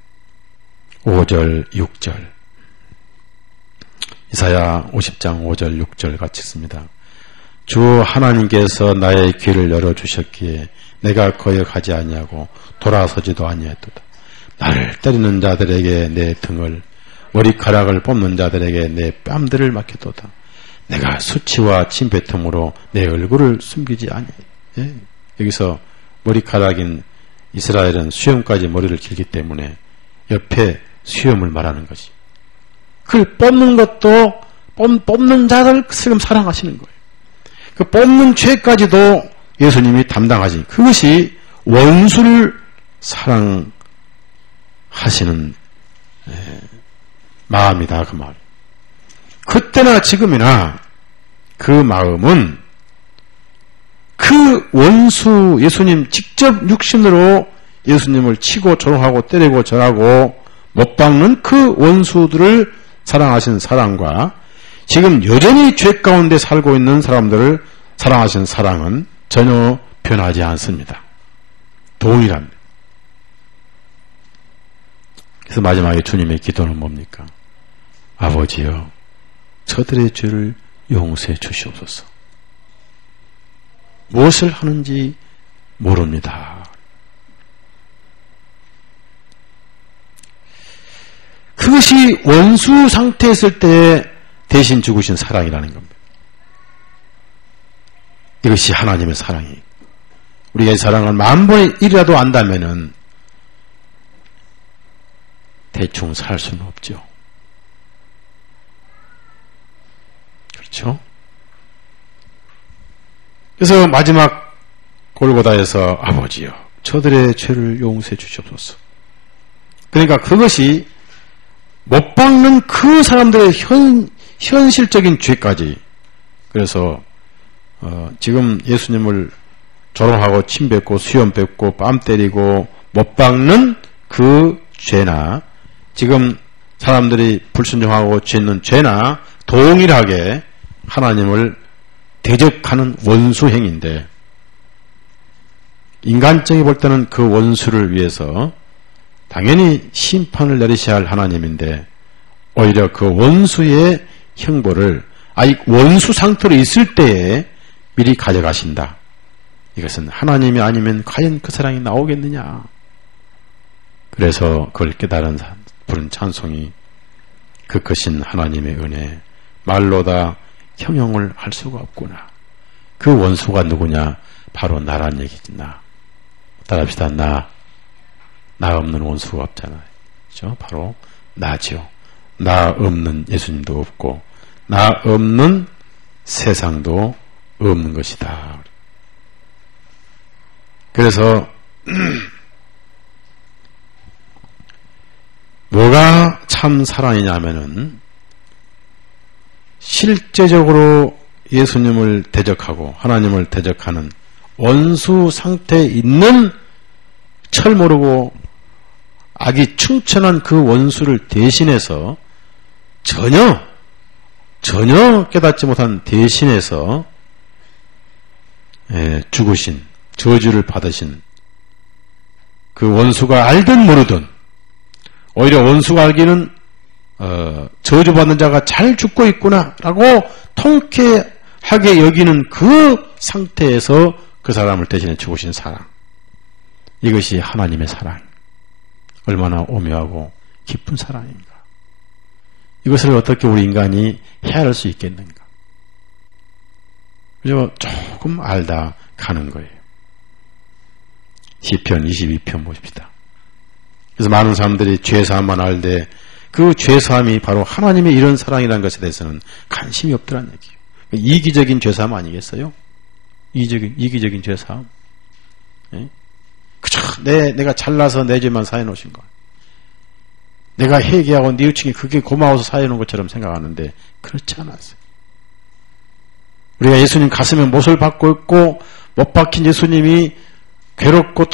5절, 6절. 이사야 50장 5절, 6절 같이 씁니다. 주 하나님께서 나의 귀를 열어주셨기에 내가 거역하지 아니하고 돌아서지도 아니했도다. 나를 때리는 자들에게 내 등을, 머리카락을 뽑는 자들에게 내 뺨들을 맡겼도다. 내가 수치와 침뱉음으로 내 얼굴을 숨기지 아니해. 예? 여기서 머리카락인 이스라엘은 수염까지 머리를 길기 때문에 옆에 수염을 말하는 것이. 그걸 뽑는 것도 뽑는 자를 지금 사랑하시는 거예요. 그 뽑는 죄까지도 예수님이 담당하신 그것이 원수를 사랑하시는 마음이다 그 말. 그때나 지금이나 그 마음은 그 원수 예수님 직접 육신으로 예수님을 치고 조롱하고 때리고 절하고 못 박는 그 원수들을 사랑하신 사랑과 지금 여전히 죄 가운데 살고 있는 사람들을 사랑하신 사랑은 전혀 변하지 않습니다. 동일합니다. 그래서 마지막에 주님의 기도는 뭡니까? 아버지여 저들의 죄를 용서해 주시옵소서. 무엇을 하는지 모릅니다. 그것이 원수 상태에 있을 때 대신 죽으신 사랑이라는 겁니다. 이것이 하나님의 사랑이. 우리가 이 사랑을 10,000번의 1이라도 안다면은 대충 살 수는 없죠. 그렇죠? 그래서 마지막 골고다에서 아버지여 저들의 죄를 용서해 주시옵소서. 그러니까 그것이 못 박는 그 사람들의 현실적인 죄까지. 그래서 지금 예수님을 조롱하고 침 뱉고 수염 뱉고 뺨 때리고 못 박는 그 죄나 지금 사람들이 불순종하고 짓는 죄나 동일하게 하나님을 대적하는 원수 행위인데 인간적이 볼 때는 그 원수를 위해서 당연히 심판을 내리셔야 할 하나님인데 오히려 그 원수의 형벌을 아직 원수 상태로 있을 때에 미리 가져가신다. 이것은 하나님이 아니면 과연 그 사랑이 나오겠느냐. 그래서 그걸 깨달은 부른 찬송이 그 크신 하나님의 은혜 말로 다 형용을 할 수가 없구나. 그 원수가 누구냐? 바로 나란 얘기지. 나. 따라합시다. 나 없는 원수가 없잖아요. 그렇죠? 바로 나죠. 나 없는 예수님도 없고 나 없는 세상도 없는 것이다. 그래서 뭐가 참 사랑이냐면은 실제적으로 예수님을 대적하고 하나님을 대적하는 원수 상태에 있는 철 모르고 악이 충천한 그 원수를 대신해서 전혀 깨닫지 못한 대신해서 죽으신 저주를 받으신 그 원수가 알든 모르든 오히려 원수가 알기는 저주받는 자가 잘 죽고 있구나라고 통쾌 하게 여기는 그 상태에서 그 사람을 대신해 죽으신 사랑. 이것이 하나님의 사랑. 얼마나 오묘하고 깊은 사랑인가. 이것을 어떻게 우리 인간이 헤아릴 수 있겠는가. 그저 조금 알다 가는 거예요. 시편 22편 보십시다. 그래서 많은 사람들이 죄사함만 알되 그 죄사함이 바로 하나님의 이런 사랑이라는 것에 대해서는 관심이 없더란 얘기예요. 이기적인 죄사함 아니겠어요? 이기적인 죄사함. 예? 그저 내가 잘나서 내 죄만 사해 놓으신 거. 내가 회개하고 뉘우치기 그게 고마워서 사해 놓은 것처럼 생각하는데 그렇지 않았어요. 우리가 예수님 가슴에 못을 박고 있고 못 박힌 예수님이 괴롭고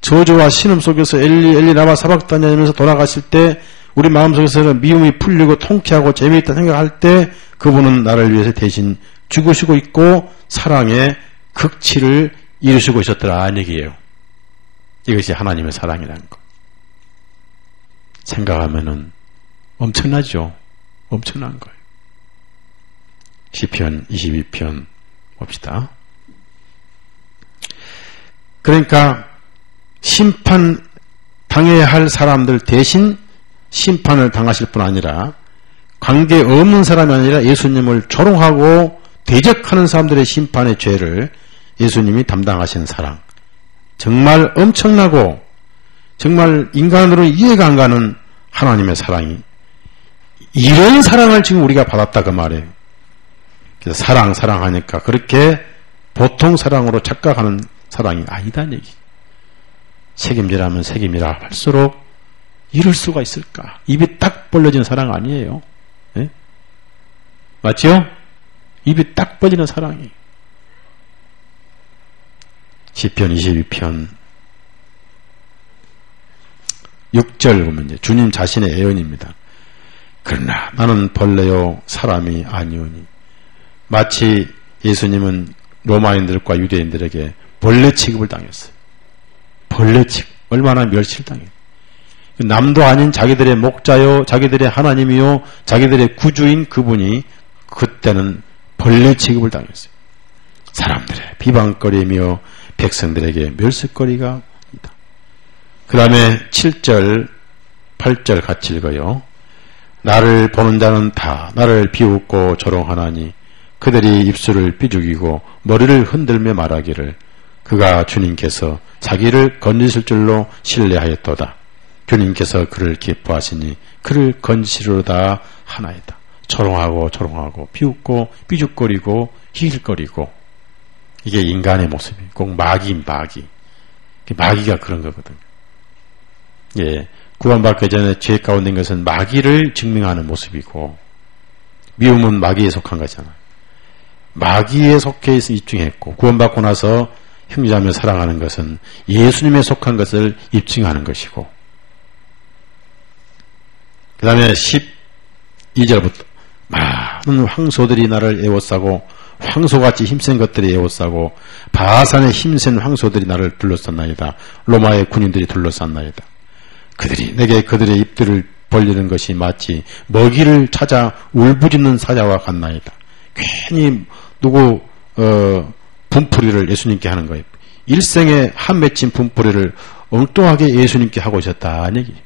저주와 신음 속에서 엘리 엘리 라마 사박다니 하면서 돌아가실 때 우리 마음속에서는 미움이 풀리고 통쾌하고 재미있다 생각할 때 그분은 나를 위해서 대신 죽으시고 있고 사랑의 극치를 이루시고 있었더라 얘기예요. 이것이 하나님의 사랑이라는 것. 생각하면은 엄청나죠. 엄청난 거예요. 시편 22편 봅시다. 그러니까 심판 당해야 할 사람들 대신 심판을 당하실 뿐 아니라 관계 없는 사람이 아니라 예수님을 조롱하고 대적하는 사람들의 심판의 죄를 예수님이 담당하신 사랑. 정말 엄청나고 정말 인간으로 이해가 안 가는 하나님의 사랑이 이런 사랑을 지금 우리가 받았다 그 말이에요. 그래서 사랑하니까 그렇게 보통 사랑으로 착각하는 사랑이 아니다는 얘기. 책임지라면 책임이라 할수록 이럴 수가 있을까? 입이 딱 벌려진 사랑 아니에요. 네? 맞죠? 입이 딱 벌리는 사랑이. 시편 22편 6절 보면 이제 주님 자신의 애언입니다. 그러나 나는 벌레요 사람이 아니오니. 마치 예수님은 로마인들과 유대인들에게 벌레 취급을 당했어요. 벌레 취급. 얼마나 멸시를 당해요. 남도 아닌 자기들의 목자요, 자기들의 하나님이요, 자기들의 구주인 그분이 그때는 벌레 취급을 당했어요. 사람들의 비방거리며 백성들에게 멸시거리가 있다. 그 다음에 7절, 8절 같이 읽어요. 나를 보는 자는 다 나를 비웃고 조롱하나니 그들이 입술을 삐죽이고 머리를 흔들며 말하기를 그가 주님께서 자기를 건지실 줄로 신뢰하였도다. 주님께서 그를 기뻐하시니 그를 건지시로다 하나이다. 조롱하고 비웃고 삐죽거리고 히힐거리고 이게 인간의 모습이에요. 꼭 마귀가 그런 거거든요. 예, 구원받기 전에 죄 가운데 있는 것은 마귀를 증명하는 모습이고 미움은 마귀에 속한 거잖아요. 마귀에 속해 있어 입증했고 구원받고 나서 형제자매 사랑하는 것은 예수님에 속한 것을 입증하는 것이고 그 다음에 12절부터 많은 황소들이 나를 에워싸고 황소같이 힘센 것들이 에워싸고 바산의 힘센 황소들이 나를 둘러쌌나이다. 로마의 군인들이 둘러쌌나이다. 그들이 내게 그들의 입들을 벌리는 것이 마치 먹이를 찾아 울부짖는 사자와 같나이다. 괜히 누구 분풀이를 예수님께 하는 거예요. 일생에 한 맺힌 분풀이를 엉뚱하게 예수님께 하고 있었다는 얘기예요.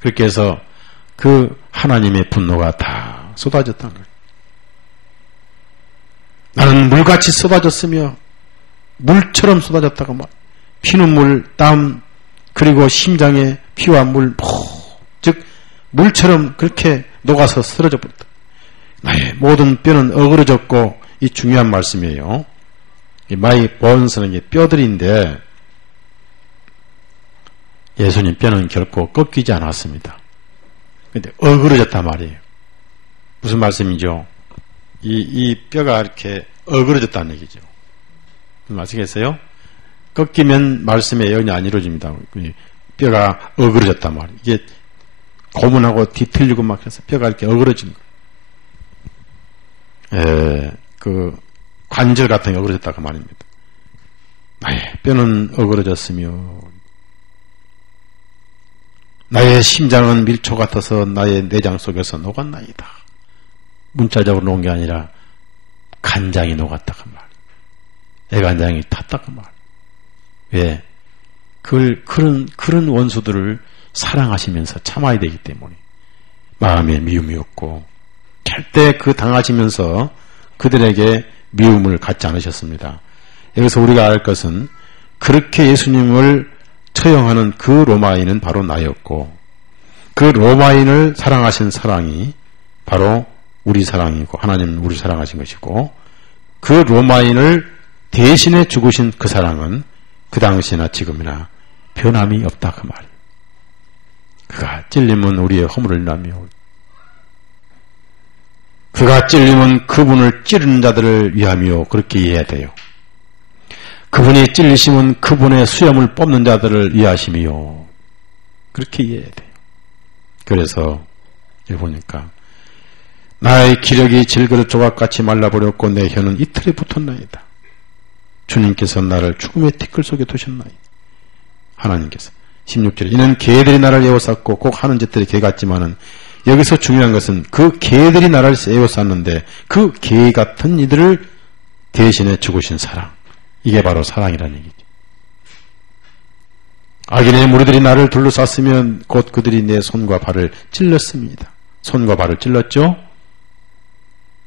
그렇게 해서 그 하나님의 분노가 다 쏟아졌다는 거예요. 나는 물같이 쏟아졌으며 물처럼 쏟아졌다가 막 피눈물, 땀 그리고 심장에 피와 물, 즉 물처럼 그렇게 녹아서 쓰러져 버렸다. 나의 모든 뼈는 어그러졌고 이 중요한 말씀이에요. 이 마이 보언스는 게 뼈들인데 예수님 뼈는 결코 꺾이지 않았습니다. 근데 어그러졌단 말이에요. 무슨 말씀이죠? 이 뼈가 이렇게 어그러졌다는 얘기죠. 아시겠어요? 꺾이면 말씀의 예언이 안 이루어집니다. 뼈가 어그러졌단 말이에요. 이게 고문하고 뒤틀리고 막 해서 뼈가 이렇게 어그러진 거예요. 그 관절 같은 게 어그러졌다고 말입니다. 나의 뼈는 어그러졌으며 나의 심장은 밀초 같아서 나의 내장 속에서 녹았나이다. 문자적으로 놓은 게 아니라 간장이 녹았다 그 말. 애간장이 탔다 그 말. 왜? 그런 원수들을 사랑하시면서 참아야 되기 때문에 마음에 미움이 없고 절대 그 당하시면서 그들에게 미움을 갖지 않으셨습니다. 여기서 우리가 알 것은 그렇게 예수님을 처형하는 그 로마인은 바로 나였고 그 로마인을 사랑하신 사랑이 바로 우리 사랑이고 하나님은 우리 사랑하신 것이고 그 로마인을 대신해 죽으신 그 사랑은 그 당시나 지금이나 변함이 없다 그 말. 그가 찔림은 우리의 허물을 남며 그가 찔림은 그분을 찌르는 자들을 위함이요. 그렇게 이해해야 돼요. 그분이 찔리심은 그분의 수염을 뽑는 자들을 위하심이요. 그렇게 이해해야 돼요. 그래서 여기 보니까 나의 기력이 질그릇 조각같이 말라버렸고 내 혀는 이틀에 붙었나이다. 주님께서 나를 죽음의 티끌 속에 두셨나이다. 하나님께서 16절에 이는 개들이 나를 에워쌌고 꼭 하는 짓들이 개 같지만은 여기서 중요한 것은 그 개들이 나를 에워쌌는데 그 개 같은 이들을 대신해 죽으신 사랑. 이게 바로 사랑이라는 얘기죠. 악인의 무리들이 나를 둘러쌌으면 곧 그들이 내 손과 발을 찔렀습니다. 손과 발을 찔렀죠.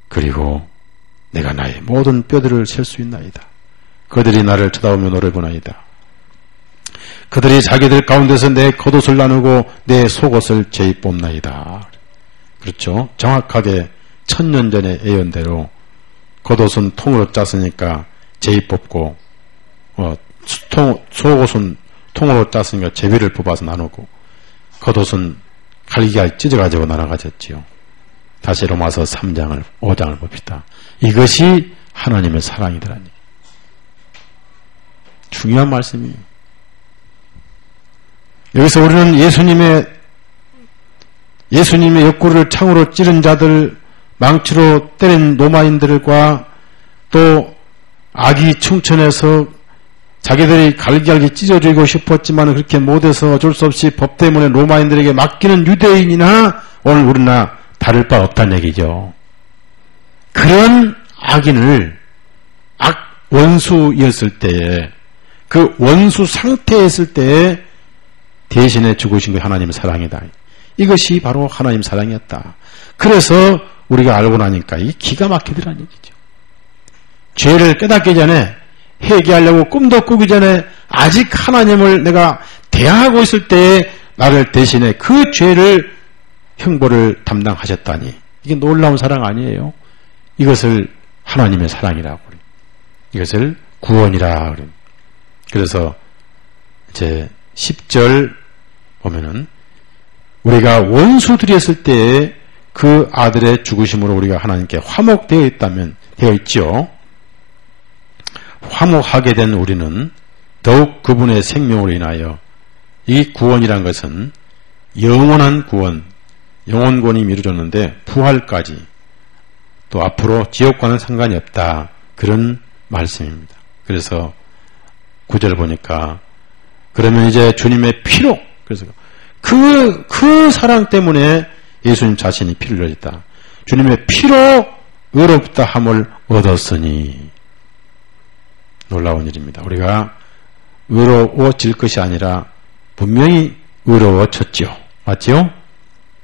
그리고 내가 나의 모든 뼈들을 셀 수 있나이다. 그들이 나를 쳐다보며 노래보나이다. 그들이 자기들 가운데서 내 겉옷을 나누고 내 속옷을 재입뽑나이다. 그렇죠. 정확하게 1000년 전의 예언대로 겉옷은 통으로 짰으니까 재입뽑고 속옷은 통으로 짰으니까 제비를 뽑아서 나누고 겉옷은 갈기가 찢어가지고 나눠가졌지요. 다시 로마서 5장을 봅시다. 이것이 하나님의 사랑이더라니. 중요한 말씀이에요. 여기서 우리는 예수님의 옆구리를 창으로 찌른 자들, 망치로 때린 로마인들과 또 악이 충천해서 자기들이 갈기갈기 찢어주고 싶었지만 그렇게 못해서 어쩔 수 없이 법 때문에 로마인들에게 맡기는 유대인이나 오늘 우리나 다를 바 없다는 얘기죠. 그런 악인을 원수였을 때에 그 원수 상태에 있을 때에 대신에 죽으신 게 하나님의 사랑이다. 이것이 바로 하나님 사랑이었다. 그래서 우리가 알고 나니까 이 기가 막히더라는 얘기죠. 죄를 깨닫기 전에 회개하려고 꿈도 꾸기 전에 아직 하나님을 내가 대하고 있을 때에 나를 대신해 그 죄를 형벌을 담당하셨다니 이게 놀라운 사랑 아니에요? 이것을 하나님의 사랑이라고 그래요. 이것을 구원이라 그래요. 그래서 이제 10절 보면은 우리가 원수들이었을 때에 그 아들의 죽으심으로 우리가 하나님께 화목되어 있다면 되어 있죠. 화목하게 된 우리는 더욱 그분의 생명으로 인하여 이 구원이란 것은 영원한 구원, 영원권이 이루어졌는데 부활까지 또 앞으로 지옥과는 상관이 없다. 그런 말씀입니다. 그래서 9절 보니까 그러면 이제 주님의 피로 그래서 그 사랑 때문에 예수님 자신이 피를 흘렸다. 주님의 피로 의롭다 함을 얻었으니 놀라운 일입니다. 우리가 의로워질 것이 아니라 분명히 의로워졌죠. 맞죠?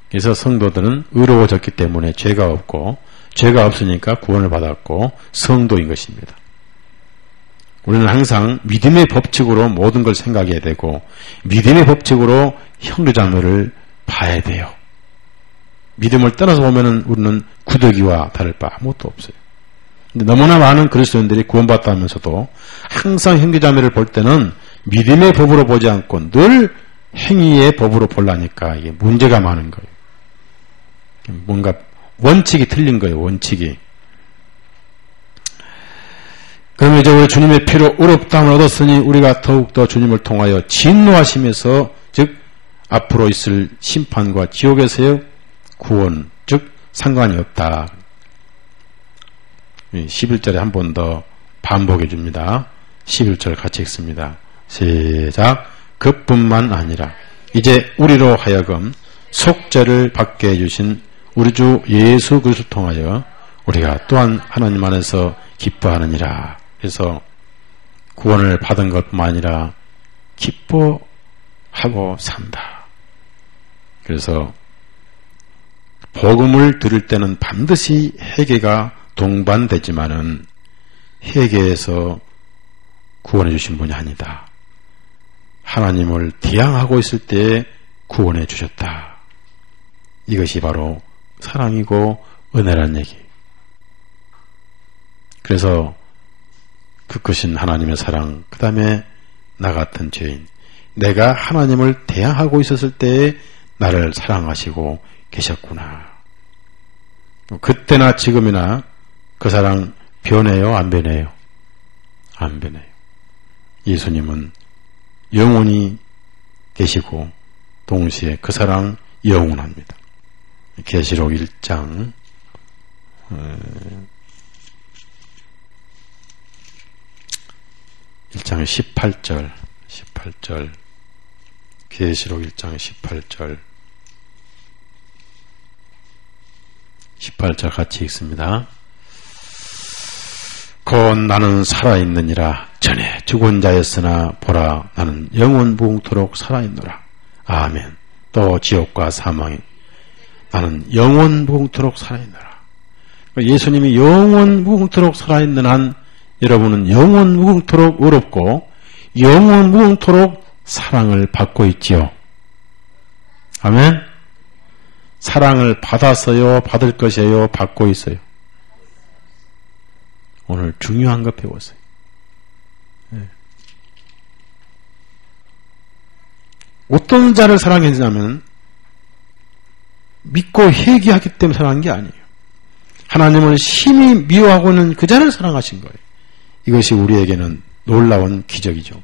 그래서 성도들은 의로워졌기 때문에 죄가 없고 죄가 없으니까 구원을 받았고 성도인 것입니다. 우리는 항상 믿음의 법칙으로 모든 걸 생각해야 되고 믿음의 법칙으로 형제자매를 봐야 돼요. 믿음을 떠나서 보면은 우리는 구더기와 다를 바 아무것도 없어요. 근데 너무나 많은 그리스도인들이 구원받다면서도 항상 형제자매를 볼 때는 믿음의 법으로 보지 않고 늘 행위의 법으로 보려니까 이게 문제가 많은 거예요. 뭔가 원칙이 틀린 거예요. 원칙이. 그러면 이제 우리 주님의 피로 의롭다함을 얻었으니 우리가 더욱더 주님을 통하여 진노하심에서 즉 앞으로 있을 심판과 지옥에서의 구원 즉 상관이 없다. 11절에 한 번 더 반복해 줍니다. 11절 같이 읽습니다. 시작. 그뿐만 아니라 이제 우리로 하여금 속죄를 받게 해주신 우리 주 예수 그리스도를 통하여 우리가 또한 하나님 안에서 기뻐하느니라. 그래서 구원을 받은 것뿐만 아니라 기뻐하고 산다. 그래서 복음을 들을 때는 반드시 회개가 동반되지만은 회개에서 구원해 주신 분이 아니다. 하나님을 대항하고 있을 때 구원해 주셨다. 이것이 바로 사랑이고 은혜란 얘기. 그래서 그 크신 하나님의 사랑, 그 다음에 나 같은 죄인, 내가 하나님을 대항하고 있었을 때에 나를 사랑하시고 계셨구나. 그때나 지금이나 그 사랑 변해요? 안 변해요? 안 변해요. 예수님은 영원히 계시고 동시에 그 사랑 영원합니다. 계시록 1장 18절 계시록 1장 18절 같이 읽습니다. 곧 나는 살아있느니라. 전에 죽은 자였으나 보라 나는 영원 무궁토록 살아있노라. 아멘. 또 지옥과 사망이 나는 영원 무궁토록 살아있노라. 예수님이 영원 무궁토록 살아있는 한 여러분은 영원 무궁토록 의롭고 영원 무궁토록 사랑을 받고 있지요. 아멘. 사랑을 받았어요? 받을 것이에요? 받고 있어요? 오늘 중요한 거 배웠어요. 네. 어떤 자를 사랑했냐면 믿고 회개하기 때문에 사랑한 게 아니에요. 하나님을 심히 미워하고는 그 자를 사랑하신 거예요. 이것이 우리에게는 놀라운 기적이죠.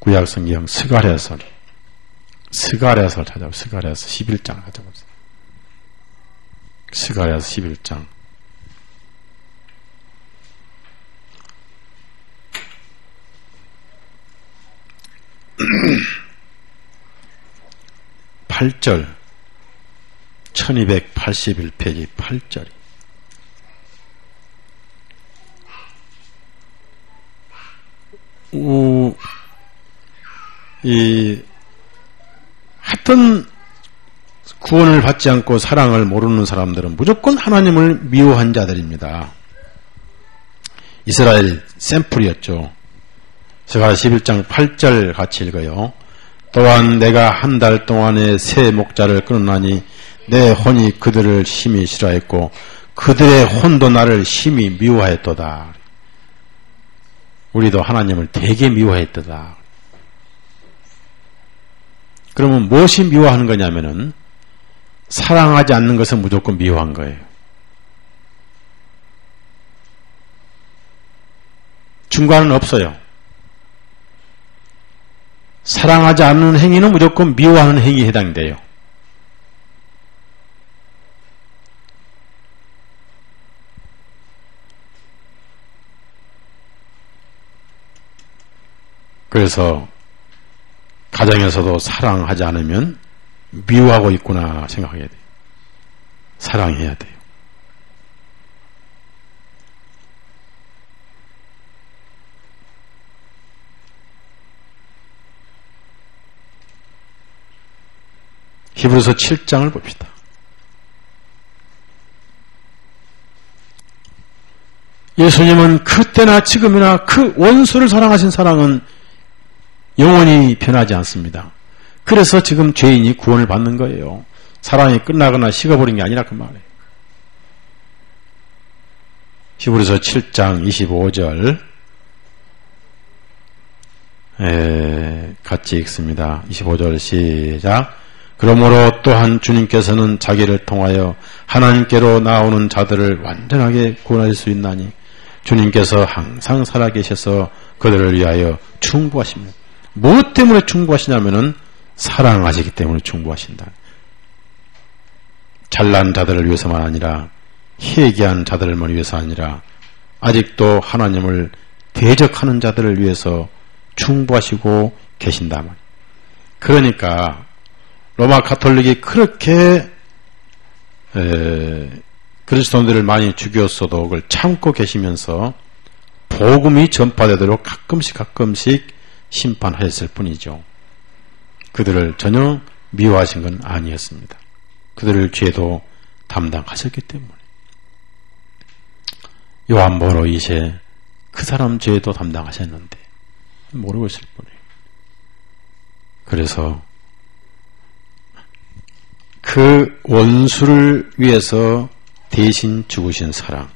구약성경 스가랴서 찾아보세요. 스가랴서 11장 찾아보세요. 스가랴서 11장 8절 1281페이지 8절이 하여튼 구원을 받지 않고 사랑을 모르는 사람들은 무조건 하나님을 미워한 자들입니다. 이스라엘 샘플이었죠. 제가 11장 8절 같이 읽어요. 또한 내가 한 달 동안에 새 목자를 끊었나니 내 혼이 그들을 심히 싫어했고 그들의 혼도 나를 심히 미워했도다. 우리도 하나님을 되게 미워했도다. 그러면 무엇이 미워하는 거냐면은 사랑하지 않는 것은 무조건 미워한 거예요. 중간은 없어요. 사랑하지 않는 행위는 무조건 미워하는 행위에 해당돼요. 그래서 가정에서도 사랑하지 않으면 미워하고 있구나 생각해야 돼요. 사랑해야 돼요. 히브리서 7장을 봅시다. 예수님은 그때나 지금이나 그 원수를 사랑하신 사랑은 영원히 변하지 않습니다. 그래서 지금 죄인이 구원을 받는 거예요. 사랑이 끝나거나 식어버린 게 아니라 그 말이에요. 히브리서 7장 25절 같이 읽습니다. 25절 시작. 그러므로 또한 주님께서는 자기를 통하여 하나님께로 나오는 자들을 완전하게 구원하실 수 있나니 주님께서 항상 살아계셔서 그들을 위하여 충고하십니다. 무엇 때문에 충고하시냐면은 사랑하시기 때문에 충고하신다. 잘난 자들을 위해서만 아니라 회개한 자들만 위해서 아니라 아직도 하나님을 대적하는 자들을 위해서 충고하시고 계신다 말이에요. 그러니까 로마 가톨릭이 그렇게 그리스도인들을 많이 죽였어도 그걸 참고 계시면서 복음이 전파되도록 가끔씩 심판하였을 뿐이죠. 그들을 전혀 미워하신 건 아니었습니다. 그들의 죄도 담당하셨기 때문에. 요한복음 2세 그 사람 죄도 담당하셨는데 모르고 있을 뿐이에요. 그래서 그 원수를 위해서 대신 죽으신 사랑,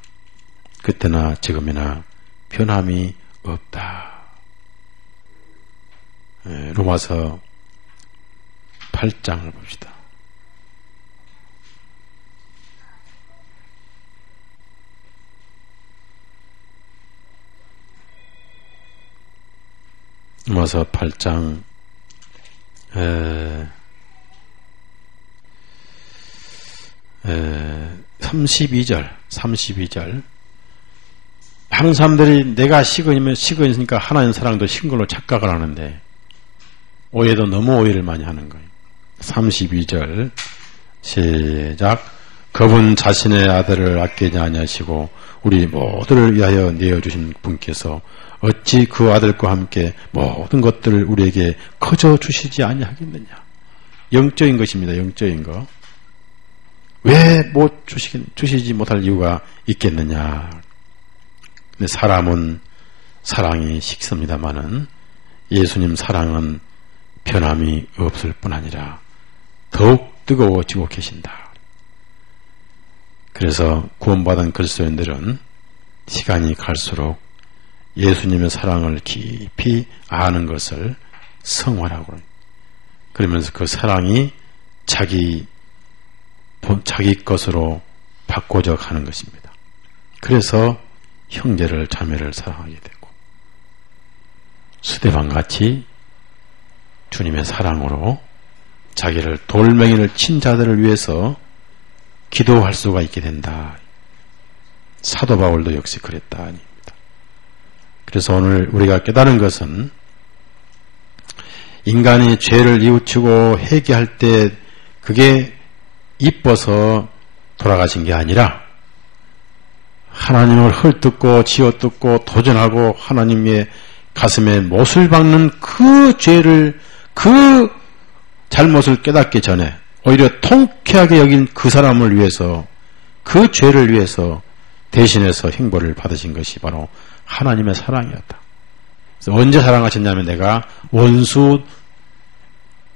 그때나 지금이나 변함이 없다. 로마서 8장을 봅시다. 로마서 8장 32절 많은 사람들이 내가 식은이니까 하나님 사랑도 식은 걸로 착각을 하는데 오해도 너무 오해를 많이 하는 거예요. 32절 시작. 그분 자신의 아들을 아끼지 아니하시고 우리 모두를 위하여 내어주신 분께서 어찌 그 아들과 함께 모든 것들을 우리에게 커져 주시지 아니하겠느냐. 영적인 것입니다. 영적인 거. 왜 못 주시지 못할 이유가 있겠느냐. 근데 사람은 사랑이 식습니다마는 예수님 사랑은 변함이 없을 뿐 아니라 더욱 뜨거워지고 계신다. 그래서 구원받은 그리스도인들은 시간이 갈수록 예수님의 사랑을 깊이 아는 것을 성화라고 합니다. 그러면서 그 사랑이 자기 것으로 바꿔져 가는 것입니다. 그래서 형제를 자매를 사랑하게 되고 스데반같이 주님의 사랑으로 자기를 돌멩이를 친 자들을 위해서 기도할 수가 있게 된다. 사도 바울도 역시 그랬다 아닙니다. 그래서 오늘 우리가 깨달은 것은 인간이 죄를 뉘우치고 회개할 때 그게 이뻐서 돌아가신 게 아니라 하나님을 헐뜯고 지어뜯고 도전하고 하나님의 가슴에 못을 박는 그 죄를, 그 잘못을 깨닫기 전에 오히려 통쾌하게 여긴 그 사람을 위해서, 그 죄를 위해서 대신해서 형벌을 받으신 것이 바로 하나님의 사랑이었다. 그래서 언제 사랑하셨냐면 내가 원수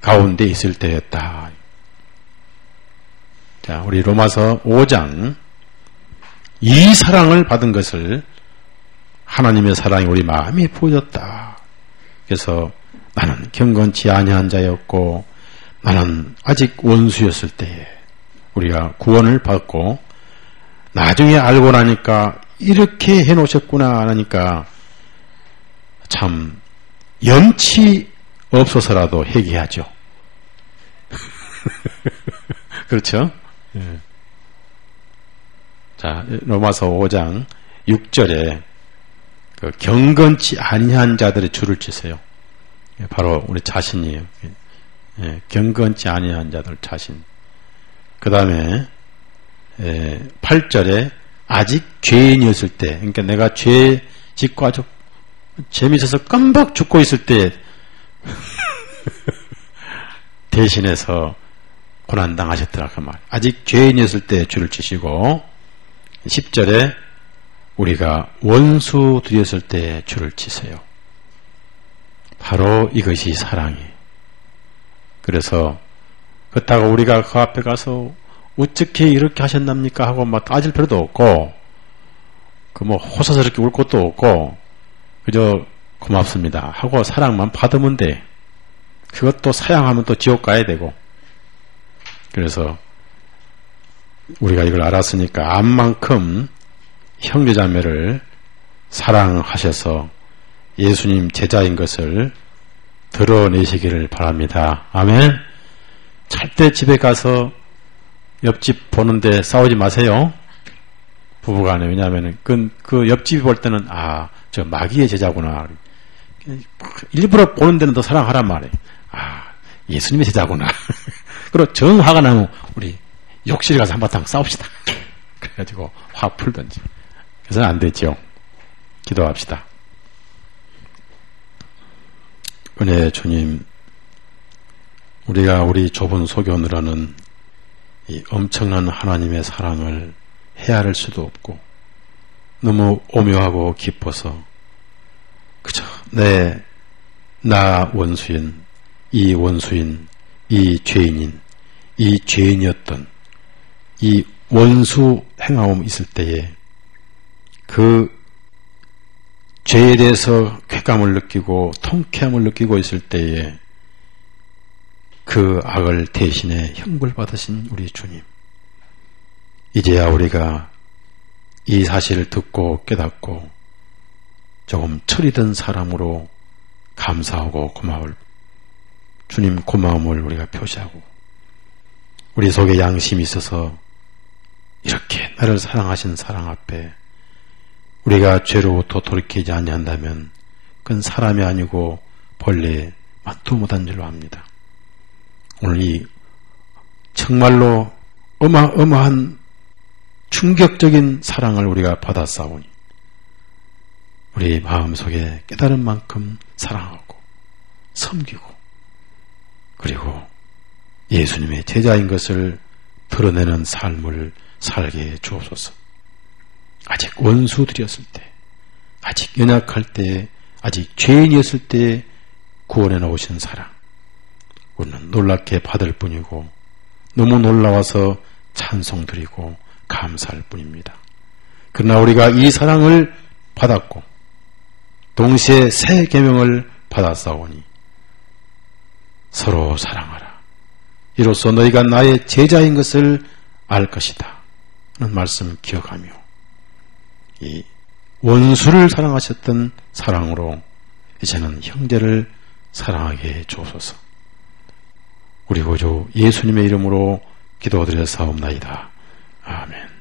가운데 있을 때였다. 자, 우리 로마서 5장 이 사랑을 받은 것을 하나님의 사랑이 우리 마음에 부어졌다. 그래서 나는 경건치 아니한 자였고 나는 아직 원수였을 때에 우리가 구원을 받고 나중에 알고 나니까 이렇게 해놓으셨구나 하니까 참 염치 없어서라도 회개하죠. 그렇죠? 예. 자, 로마서 5장 6절에 그 경건치 아니한 자들의 줄을 치세요. 바로 우리 자신이에요. 예, 경건치 아니한 자들 자신. 그 다음에 8절에 아직 죄인이었을 때, 그러니까 내가 죄 짓고 아주 재미있어서 깜박 죽고 있을 때 대신해서 고난당하셨더라 그 말. 아직 죄인이었을 때 줄을 치시고 10절에 우리가 원수들이었을 때 줄을 치세요. 바로 이것이 사랑이에요. 그래서 그렇다고 우리가 그 앞에 가서 어떻게 이렇게 하셨납니까 하고 막 따질 필요도 없고 그 뭐 호사스럽게 울 것도 없고 그저 고맙습니다 하고 사랑만 받으면 돼. 그것도 사양하면 또 지옥 가야 되고. 그래서 우리가 이걸 알았으니까 암만큼 형제자매를 사랑하셔서 예수님 제자인 것을 드러내시기를 바랍니다. 아멘. 절대 집에 가서 옆집 보는데 싸우지 마세요. 부부간에. 왜냐하면 그 옆집이 볼 때는 저 마귀의 제자구나. 일부러 보는 데는 더 사랑하란 말이에요. 예수님의 제자구나. 그리고 정 화가 나면 우리 욕실에 가서 한바탕 싸웁시다. 그래가지고 화 풀든지. 그래서는 안 되죠. 기도합시다. 은혜의 주님, 우리가 우리 좁은 소견으로는 이 엄청난 하나님의 사랑을 헤아릴 수도 없고 너무 오묘하고 깊어서 그저 나 원수인, 이 원수인, 이 죄인인, 이 죄인이었던 이 원수 행함이 있을 때에 그 죄에 대해서 쾌감을 느끼고 통쾌함을 느끼고 있을 때에 그 악을 대신에 형벌받으신 우리 주님, 이제야 우리가 이 사실을 듣고 깨닫고 조금 철이 든 사람으로 감사하고 고마울 주님 고마움을 우리가 표시하고 우리 속에 양심이 있어서 이렇게 나를 사랑하신 사랑 앞에 우리가 죄로부터 돌이키지 아니한다면 그건 사람이 아니고 벌레에 맛도 못한 줄로 압니다. 오늘 이 정말로 어마어마한 충격적인 사랑을 우리가 받았사오니 우리 마음속에 깨달은 만큼 사랑하고 섬기고 그리고 예수님의 제자인 것을 드러내는 삶을 살게 주옵소서. 아직 원수들이었을 때, 아직 연약할 때, 아직 죄인이었을 때 구원해 놓으신 사랑, 우리는 놀랍게 받을 뿐이고 너무 놀라워서 찬송드리고 감사할 뿐입니다. 그러나 우리가 이 사랑을 받았고 동시에 새 계명을 받았사오니 서로 사랑하라. 이로써 너희가 나의 제자인 것을 알 것이다 하는 말씀을 기억하며 이 원수를 사랑하셨던 사랑으로 이제는 형제를 사랑하게 해 주옵소서. 우리 구주 예수님의 이름으로 기도드려 사옵나이다. 아멘.